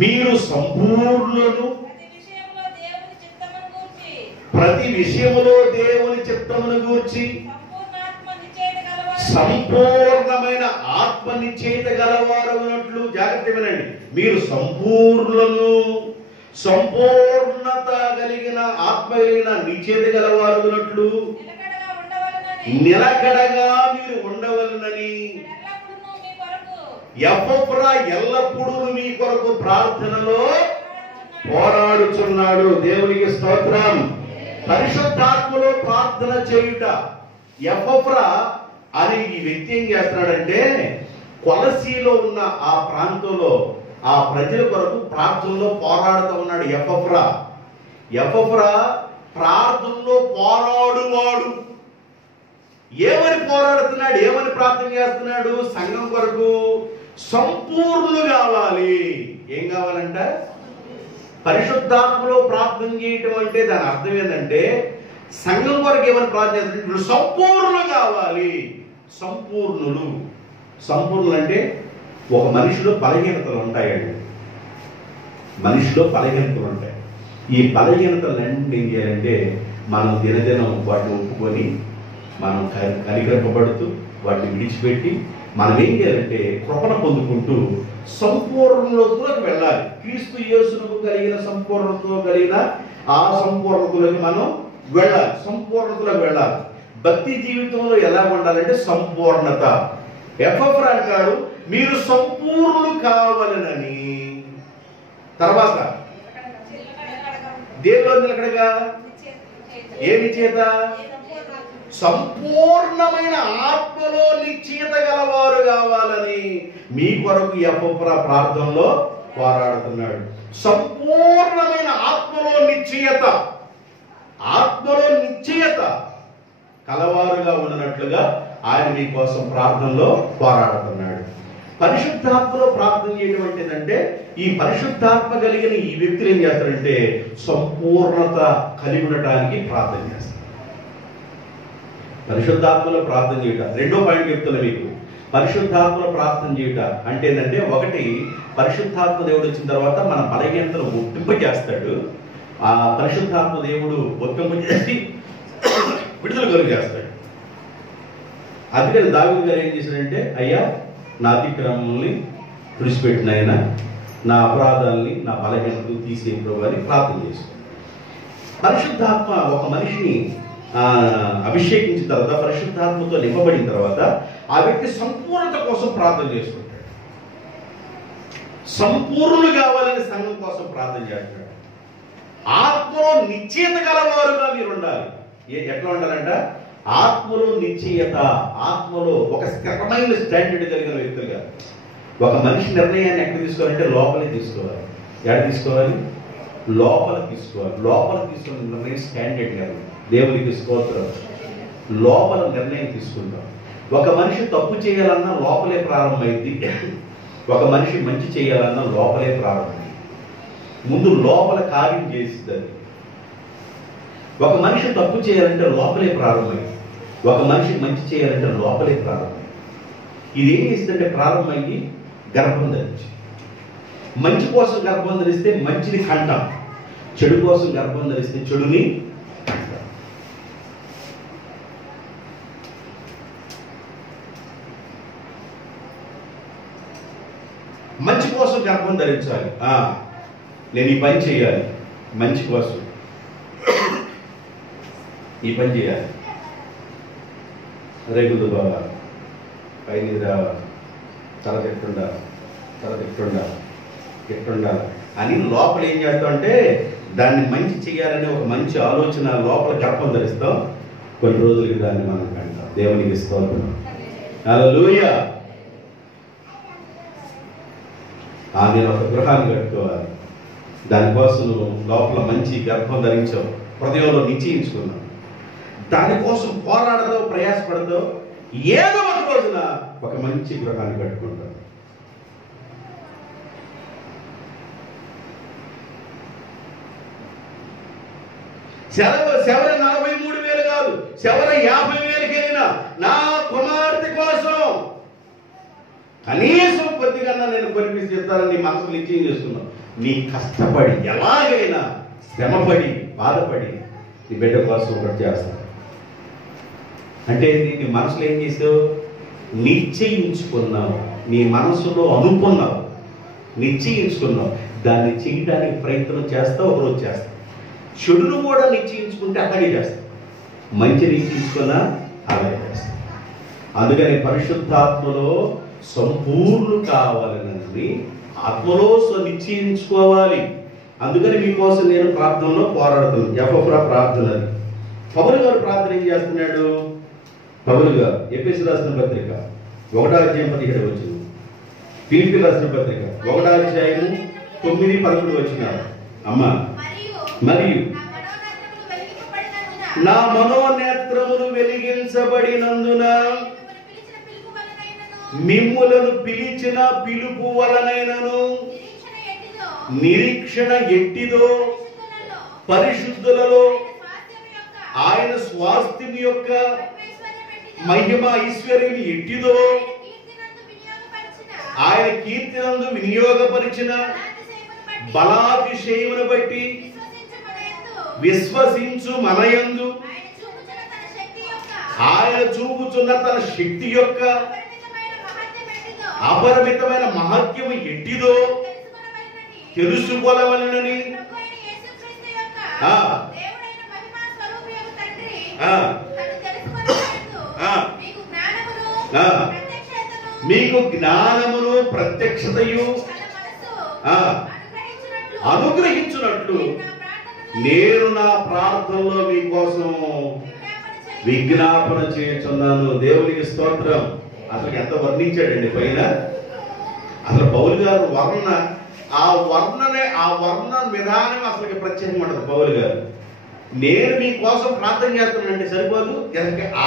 మీరు సంపూర్ణులను ప్రతి విషయములో దేవుని చిత్తమును గూర్చి సంపూర్ణమైన ఆత్మ నిశ్చయిత గలవారవునట్లు జాగ్రత్త వినండి. మీరు సంపూర్ణులను సంపూర్ణత కలిగిన ఆత్మ కలిగిన నిశ్చయిత గలవారవునట్లు నిలకడగా మీరు ఉండవలనని ఎపఫ్రా ఎల్లప్పుడూ మీ కొరకు ప్రార్థనలో పోరాడుచున్నాడు. దేవునికి స్తోత్రం. పరిశుద్ధాత్మలో ప్రార్థన చేయుట. ఎపఫ్రా అని ఈ వ్యక్తి ఏం చేస్తున్నాడంటే కొలసీలో ఉన్న ఆ ప్రాంతంలో ఆ ప్రజల కొరకు ప్రార్థనలో పోరాడుతూ ఉన్నాడు. ఎపఫ్రా ప్రార్థనలో పోరాడువాడు. ఏమని పోరాడుతున్నాడు, ఏమని ప్రార్థన చేస్తున్నాడు? సంఘం కొరకు సంపూర్ణులు కావాలి. ఏం కావాలంట? పరిశుద్ధాత్మలో ప్రార్థన చేయటం అంటే దాని అర్థం ఏంటంటే సంఘం కొరకు ఏమని ప్రార్థన చేస్తున్నారు? సంపూర్ణులు కావాలి. సంపూర్ణులు అంటే ఒక మనిషిలో బలహీనతలు ఉంటాయండి. మనిషిలో బలహీనతలు ఉంటాయి. ఈ బలహీనతలన్నీ ఏం చేయాలంటే మనం దినదినం వాటిని ఒప్పుకొని మనం కనికరింపబడుతూ వాటిని విడిచిపెట్టి మనం ఏం చేయాలంటే కృపణ పొందుకుంటూ సంపూర్ణతలోకి వెళ్ళాలి. క్రీస్తు యేసునకు కలిగిన సంపూర్ణతలో కలిగిన ఆ సంపూర్ణతలోకి మనం వెళ్ళాలి. సంపూర్ణతలోకి వెళ్ళాలి. భక్తి జీవితంలో ఎలా ఉండాలంటే సంపూర్ణత. ఎపఫ్రా అంటాడు మీరు సంపూర్ణులు కావాలనని. తర్వాత దేవులో నిలకడగా ఏమి చేత సంపూర్ణమైన ఆత్మలో నిశ్చయిత గలవారు కావాలని మీ కొరకు ఎపఫ్రా ప్రార్థనలో పోరాడుతున్నాడు. సంపూర్ణమైన ఆత్మలో నిశ్చయత కలవారుగా ఉన్నట్లుగా ఆయన మీ కోసం ప్రార్థనలో పోరాడుతున్నాడు. పరిశుద్ధాత్మలో ప్రార్థన చేయడం అంటే ఏంటంటే ఈ పరిశుద్ధాత్మ కలిగిన ఈ వ్యక్తులు ఏం చేస్తారంటే సంపూర్ణత కలిగి ఉండటానికి ప్రార్థన చేస్తారు. పరిశుద్ధాత్మలో ప్రార్థన చేయుట. రెండో పాయింట్ చెప్తున్నా మీకు. పరిశుద్ధాత్మలో ప్రార్థన చేయుట అంటే ఏంటంటే ఒకటి పరిశుద్ధాత్మ దేవుడు వచ్చిన తర్వాత మన బలహీనతను ఒప్పింపజేస్తాడు. ఆ పరిశుద్ధాత్మ దేవుడు ఒప్పింపజేసి విడుదల కలుగు చేస్తాడు. అందుకని దావీదు గారు ఏం చేశాడంటే అయ్యా నా అతిక్రమాలని తుడిచిపెట్టిన ఆయన నా అపరాధాలని నా బలహీనతలు తీసే ప్రభువుని ప్రార్థన చేశాడు. పరిశుద్ధాత్మ ఒక మనిషిని అభిషేకించిన తర్వాత పరిశుద్ధాత్మతో నింపబడిన తర్వాత ఆ వ్యక్తి సంపూర్ణత కోసం ప్రార్థన చేసుకుంటాడు. సంపూర్ణులు కావాలని సంఘం కోసం ప్రార్థన చేస్తాడు. ఆత్మలో నిశ్చయత గలవారుగా మీరు ఉండాలి. ఎట్లా ఉండాలంట? ఆత్మలో నిశ్చయత, ఆత్మలో ఒక స్థిరమైన స్టాండర్డ్ కలిగిన వ్యక్తులుగా. ఒక మనిషి నిర్ణయాన్ని ఎక్కడ తీసుకోవాలంటే లోపలే తీసుకోవాలి. ఎక్కడ తీసుకోవాలి? లోపల తీసుకోవాలి. లోపల తీసుకున్న నిర్ణయం స్టాండర్డ్ కాదు. దేవునికి స్తోత్రం. లోపల నిర్ణయం తీసుకుంటాం. ఒక మనిషి తప్పు చేయాలన్నా లోపలే ప్రారంభమైంది. ఒక మనిషి మంచి చేయాలన్నా లోపలే ప్రారంభమైంది. ముందు లోపల కార్యం చేస్తుంది. ఒక మనిషి తప్పు చేయాలంటే లోపలే ప్రారంభమైంది. ఒక మనిషి మంచి చేయాలంటే లోపలే ప్రారంభమైంది. ఇది ఏం చేస్తుందంటే ప్రారంభమయ్యి గర్భం ధరించి, మంచి కోసం గర్భం ధరిస్తే మంచిని కంటాం, చెడు కోసం గర్భం ధరిస్తే చెడుని కంటాం. మంచి కోసం గర్భం ధరించాలి. నేను ఈ పని చేయాలి, మంచి కోసం ఈ పని చేయాలి. రేగులు బాగా పైన రావాలి, తల తిట్టుండా అని లోపల ఏం చేస్తాం అంటే దాన్ని మంచి చేయాలని ఒక మంచి ఆలోచన లోపల గర్భం ధరిస్తాం. కొన్ని రోజులకి దాన్ని మనం కంటాం. దేవునికి స్తోత్రం. హల్లెలూయా. నేను ఒక గృహాన్ని కట్టుకోవాలి, దానికోసం లోపల మంచి గర్భం ధరించావు, హృదయంలో నిశ్చయించుకున్నావు, దానికోసం పోరాడదో ప్రయాసపడదో ఏదో ఒక రోజున ఒక మంచి గృహాన్ని కట్టుకుంటాం. శవర 43,000 కాదు, శవర 50,000కైనా నా కుమార్తె కోసం కనీసం కొద్దిగా నేను కొనిపించి చెప్తానని నీ మనసులో నిశ్చయం చేస్తున్నావు. నీ కష్టపడి ఎలాగైనా శ్రమపడి బాధపడి నీ బిడ్డ కోసం ఒకటి చేస్తాను అంటే నీ మనసులో ఏం చేసావు? నిశ్చయించుకున్నావు, నీ మనసులో అనుకున్నావు, నిశ్చయించుకున్నావు, దాన్ని చేయడానికి ప్రయత్నం చేస్తావు. ఒకరోజు చేస్తావు. చెడును కూడా నిశ్చయించుకుంటే అట్లాగే చేస్తావు, మంచి నిశ్చయించుకున్నా అలాగే చేస్తావు. అందుకని పరిశుద్ధాత్మలో సంపూర్ణులు కావాలని ఆత్మలో నిశ్చయించుకోవాలి. అందుకని మీకోసం నేను ప్రార్థనలో పోరాడుతున్నాను. ఎఫ్రా ప్రార్థన. పౌలు గారు ప్రార్థన ఏం చేస్తున్నాడు? పౌలు గారు ఎఫెసు రాసిన పత్రిక 1వ అధ్యాయం 17వ వచనం, ఫిలిప్పీ రాసిన పత్రిక 1వ అధ్యాయం 9, 11 వచనాలు. అమ్మా, మరియు నా మనోనేత్రములు వెలిగించబడినందున మిమ్ములను పిలిచిన పిలుపు వలనైనను నిరీక్షణ ఎట్టిదో పరిశుద్ధులలో ఆయన స్వాస్థ్యం యొక్క మహిమ ఐశ్వర్యం ఎట్టిదో ఆయన కీర్తినందు వినియోగపరిచిన బలాతిశయమును బట్టి విశ్వసించు మనయందు ఆయన చూపుచున్న తన శక్తి యొక్క అపరిమితమైన మహత్యము ఎట్టిదో తెలుసుకోవాలనని మీకు జ్ఞానమును ప్రత్యక్షతయు అనుగ్రహించున్నట్లు నేను నా ప్రార్థనలో మీకోసం విజ్ఞాపన చేయుచున్నాను. దేవునికి స్తోత్రం. అసలు ఎంత వర్ణించాడండి పైన. అసలు పౌలు గారు ఆ వర్ణ విధానం అసలు ప్రత్యేకంగా ఉంటుంది. పౌలు గారు నేను మీకోసం ప్రార్థన చేస్తున్నానంటే సరిపోదు,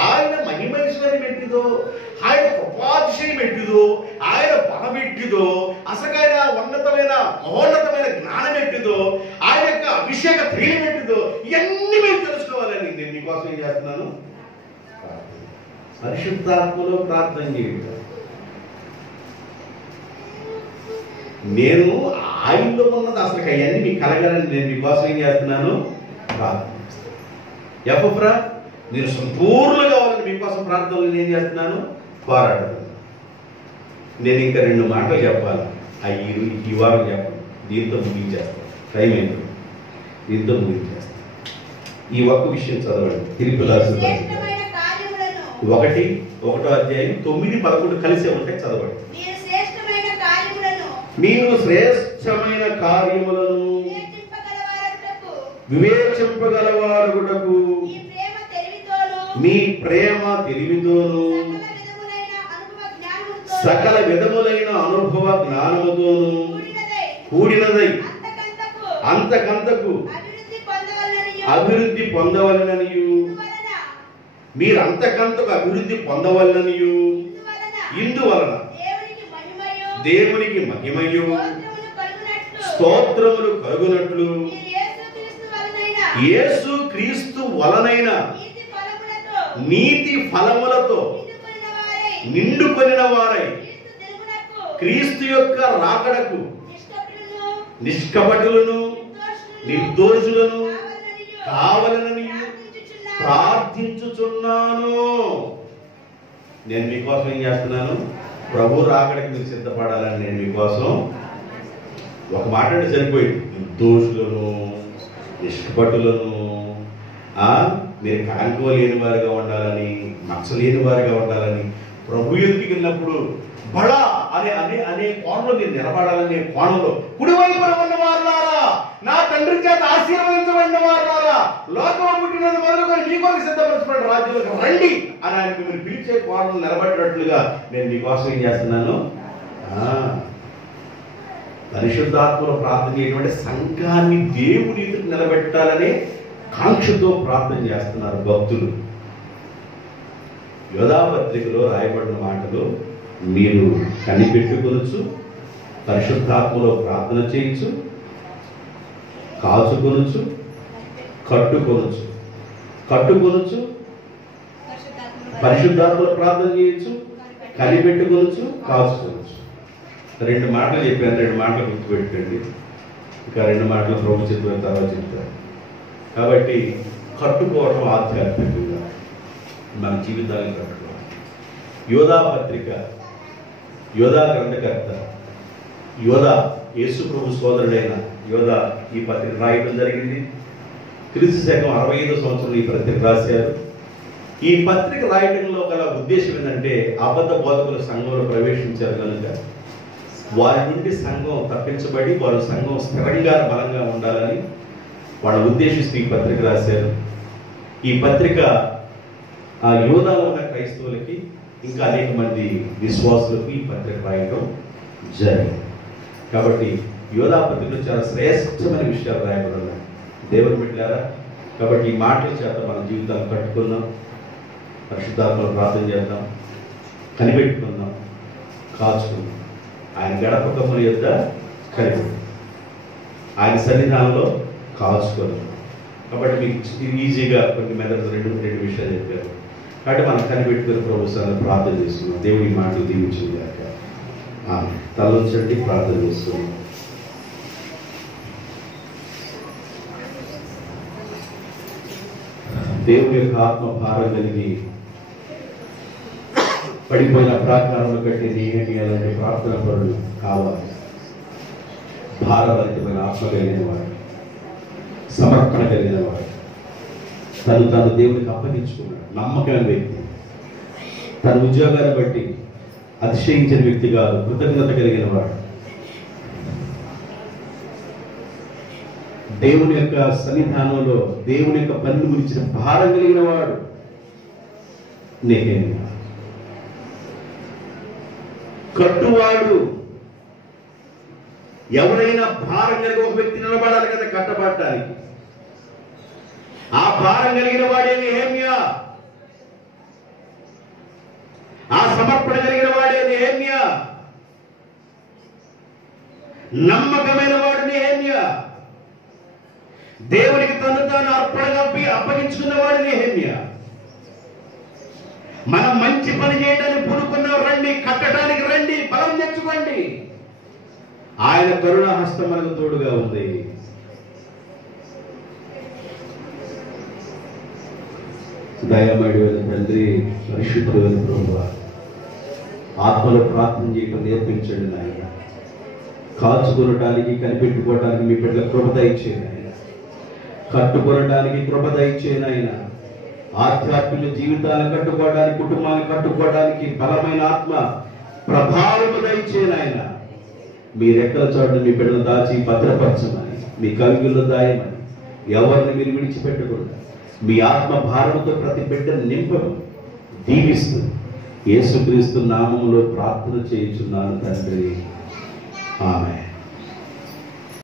ఆయన మహిమైశ్వర్యం ఎట్టిదో, ఆయన కృపాతిశయం ఎట్టిదో, ఆయన బలం ఎట్టిదో, అసలు ఆయన ఉన్నతమైన మహోన్నతమైన జ్ఞానం ఎట్టిదో, ఆయన యొక్క అభిషేక ప్రియం ఎట్టిదో, ఇవన్నీ మీరు తెలుసుకోవాలని నేను మీకోసం ఏం చేస్తున్నాను? పరిశుద్ధాత్మలో ప్రార్థన చేయడం. నేను ఆయనలో ఉన్నది అసలు అవన్నీ మీకు కలగాలని నేను మీకోసం ఏం చేస్తున్నాను? ప్రార్థన. ఎఫ్రా మీరు సంపూర్ణంగా కావాలని మీకోసం ప్రార్థనలు ఏం చేస్తున్నాను? పోరాడుతున్నాను. నేను ఇంకా 2 మాటలు చెప్పాలి. ఈ వారం చెప్పాలి. దీంతో ముగించేస్తాను. టైం అయింది. దీంతో ముగించేస్తాను. ఈ ఒక్క విషయం చదవండి. ఫిలిప్పీ రాసిన 1వ అధ్యాయం 9, 11 కలిసే ఉంటాయి. చదవండి. మీరు శ్రేష్టమైన కార్యములను వివేచింపగలవారుటకు మీ ప్రేమ తెలివితోను సకల విధములైన అనుభవ జ్ఞానముతోను కూడినదై అంతకంతకు అభివృద్ధి పొందవలననియు, మీరు అంతకంతకు అభివృద్ధి పొందవలననియు, ఇందువలన దేవునికి మహిమయు స్తోత్రములు కలుగునట్లు యేసు క్రీస్తు వలనైన నీతి ఫలములతో నిండుకొనిన వారై క్రీస్తు యొక్క రాకడకు నిష్కపటులను నిర్దోషులను కావాలని ప్రార్థించుచున్నాను. నేను మీకోసం ఏం చేస్తున్నాను? ప్రభు రాకడికి మీరు సిద్ధపడాలని నేను మీకోసం ఒక మాట అంటే సరిపోయింది. నిర్దోషులను నిష్కపటులను మీరు కానుకోలేని వారిగా ఉండాలని, మచ్చలేని వారిగా ఉండాలని, ప్రభు ఎదుటికి వెళ్ళినప్పుడు బడా అనే అనే అనే కోణంలో మీరు నిలబడాలనే కోణంలో కుడివైపున ఉన్న వారులారా, నా తండ్రి చేత ఆశీర్వదించబడిన వారులారా, లోకం పుట్టినది మొదలుకొని మీ కొరకు సిద్ధపరచబడిన రాజ్యంలోకి రండి అని ఆయన మిమ్మల్ని పిలిచే కోణంలో నిలబడినట్లుగా నేను మీకోసం ఏం చేస్తున్నాను? పరిశుద్ధాత్మలో ప్రార్థన చేయటువంటి సంఘాన్ని దేవుని ఎదుట నిలబెట్టాలనే కాంక్షతో ప్రార్థన చేస్తున్నారు భక్తులు. యోధాపత్రికలో రాయబడిన మాటలు మీరు కనిపెట్టుకొనొచ్చు, పరిశుద్ధాత్మలో ప్రార్థన చేయొచ్చు, కాచుకొనొచ్చు, కట్టుకొనొచ్చు. పరిశుద్ధాత్మలో ప్రార్థన చేయొచ్చు, కనిపెట్టుకొనొచ్చు, కాచుకొనొచ్చు. 2 మాటలు చెప్పాను, 2 మాటలు గుర్తుపెట్టుకోండి. ఇంకా 2 మాటలు ప్రభు చెప్పిన తర్వాత చెప్తారు. కాబట్టి కట్టుకోవడం ఆధ్యాత్మికంగా మన జీవితాన్ని కట్టుకోవాలి. యోధాపత్రిక, యోధా గ్రంథకర్త, యోధా యేసు ప్రభు సోదరుడైన యోధా ఈ పత్రిక రాయడం జరిగింది. క్రీస్తు శకం 65వ సంవత్సరంలో ఈ పత్రిక రాశారు. ఈ పత్రిక రాయడంలో గల ఉద్దేశం ఏంటంటే, అబద్ధ బోధకులు సంఘంలో ప్రవేశించారు కనుక వారి నుండి సంఘం తప్పించబడి వారు సంఘం స్థిరంగా బలంగా ఉండాలని వాళ్ళ ఉద్దేశిస్తూ ఈ పత్రిక రాశారు. ఈ పత్రిక ఆ యోధాలో ఉన్న క్రైస్తవులకి ఇంకా అనేక మంది విశ్వాసులకు ఈ పత్రిక రాయడం జరిగింది. కాబట్టి యోధా పత్రికలో చాలా శ్రేష్టమైన విషయాలు రాయబడున్నాయి దేవుని బిడ్డలారా. కాబట్టి ఈ మాటల చేత మన జీవితాన్ని కట్టుకుందాం, పరిశుద్ధాత్మలో ప్రార్థన చేద్దాం, కనిపెట్టుకుందాం, కాచుకుందాం. ఆయన గడప కమ్ముల యొద్ద కనిపెట్టు, ఆయన సన్నిధానంలో కాచుకుందాం. కాబట్టి మీకు ఈజీగా కొన్ని మెథడ్స్ రెండు విషయాలు చెప్పారు. కాబట్టి మనం కనిపెట్టుకుని ప్రభుత్వాన్ని ప్రార్థన చేస్తున్నాం. దేవుడి మాటలు దీవించింది కాక తలొచ్చండి, ప్రార్థన చేస్తున్నాం. దేవుని యొక్క ఆత్మ భారం కలిగి పడిపోయిన ప్రాకారంలో కట్టి నేనేమియాలంటే ప్రార్థన పరులు కావాలి. భారభరితమైన ఆత్మ కలిగిన వాడు, సమర్పణ కలిగిన వాడు, తను దేవునికి అప్పగించుకున్నాడు, నమ్మకమైన వ్యక్తి, తన ఉద్యోగాన్ని బట్టి అతిశయించిన వ్యక్తి కాదు, కృతజ్ఞత కలిగిన వాడు, దేవుని యొక్క సన్నిధానంలో దేవుని యొక్క పని గురించిన భారం కలిగిన వాడు నెహెమ్యా. కట్టువాడు ఎవరైనా భారం కలిగి ఒక వ్యక్తి నిలబడాలి కదా కట్టబడటానికి. ఆ భారం కలిగిన వాడే నెహెమ్యా, ఆ సమర్పణ కలిగిన వాడే నెహెమ్యా, నమ్మకమైన వాడు నెహెమ్యా, దేవునికి తాను అర్పణగా అప్పగించుకున్న వాడు నెహెమ్యా. మనం మంచి పని చేయడానికి పూనుకున్న రండి, కట్టడానికి రండి, బలం తెచ్చుకోండి. ఆయన కరుణా హస్తం మనకు తోడుగా ఉంది. దయమడి తండ్రి, పరిశుద్ధుడైన ప్రభువా, ఆత్మలో ప్రార్థన చేయడం నేర్పించండి నాయన. కాచుకొనడానికి, కనిపెట్టుకోవడానికి మీ బిడ్డల కృప దయచేయండి ఆయన. కట్టుకొనడానికి కృప దయచేయండి ఆయన. ఆధ్యాత్మిక జీవితాలను కట్టుకోవడానికి, కుటుంబాన్ని కట్టుకోవడానికి బలమైన ఆత్మ ప్రభావం దయచేయండి ఆయన. మీరెక్కడ చోట మీ బిడ్డలు దాచి భద్రపరచమని, మీ కవిగుల్లో దాయమని, ఎవరిని మీరు విడిచిపెట్టకుండా మీ ఆత్మ భారంతో ప్రతి బిడ్డను నింపను దీవిస్తూ యేసుక్రీస్తు నామములో ప్రార్థన చేయుచున్నాను తండ్రి.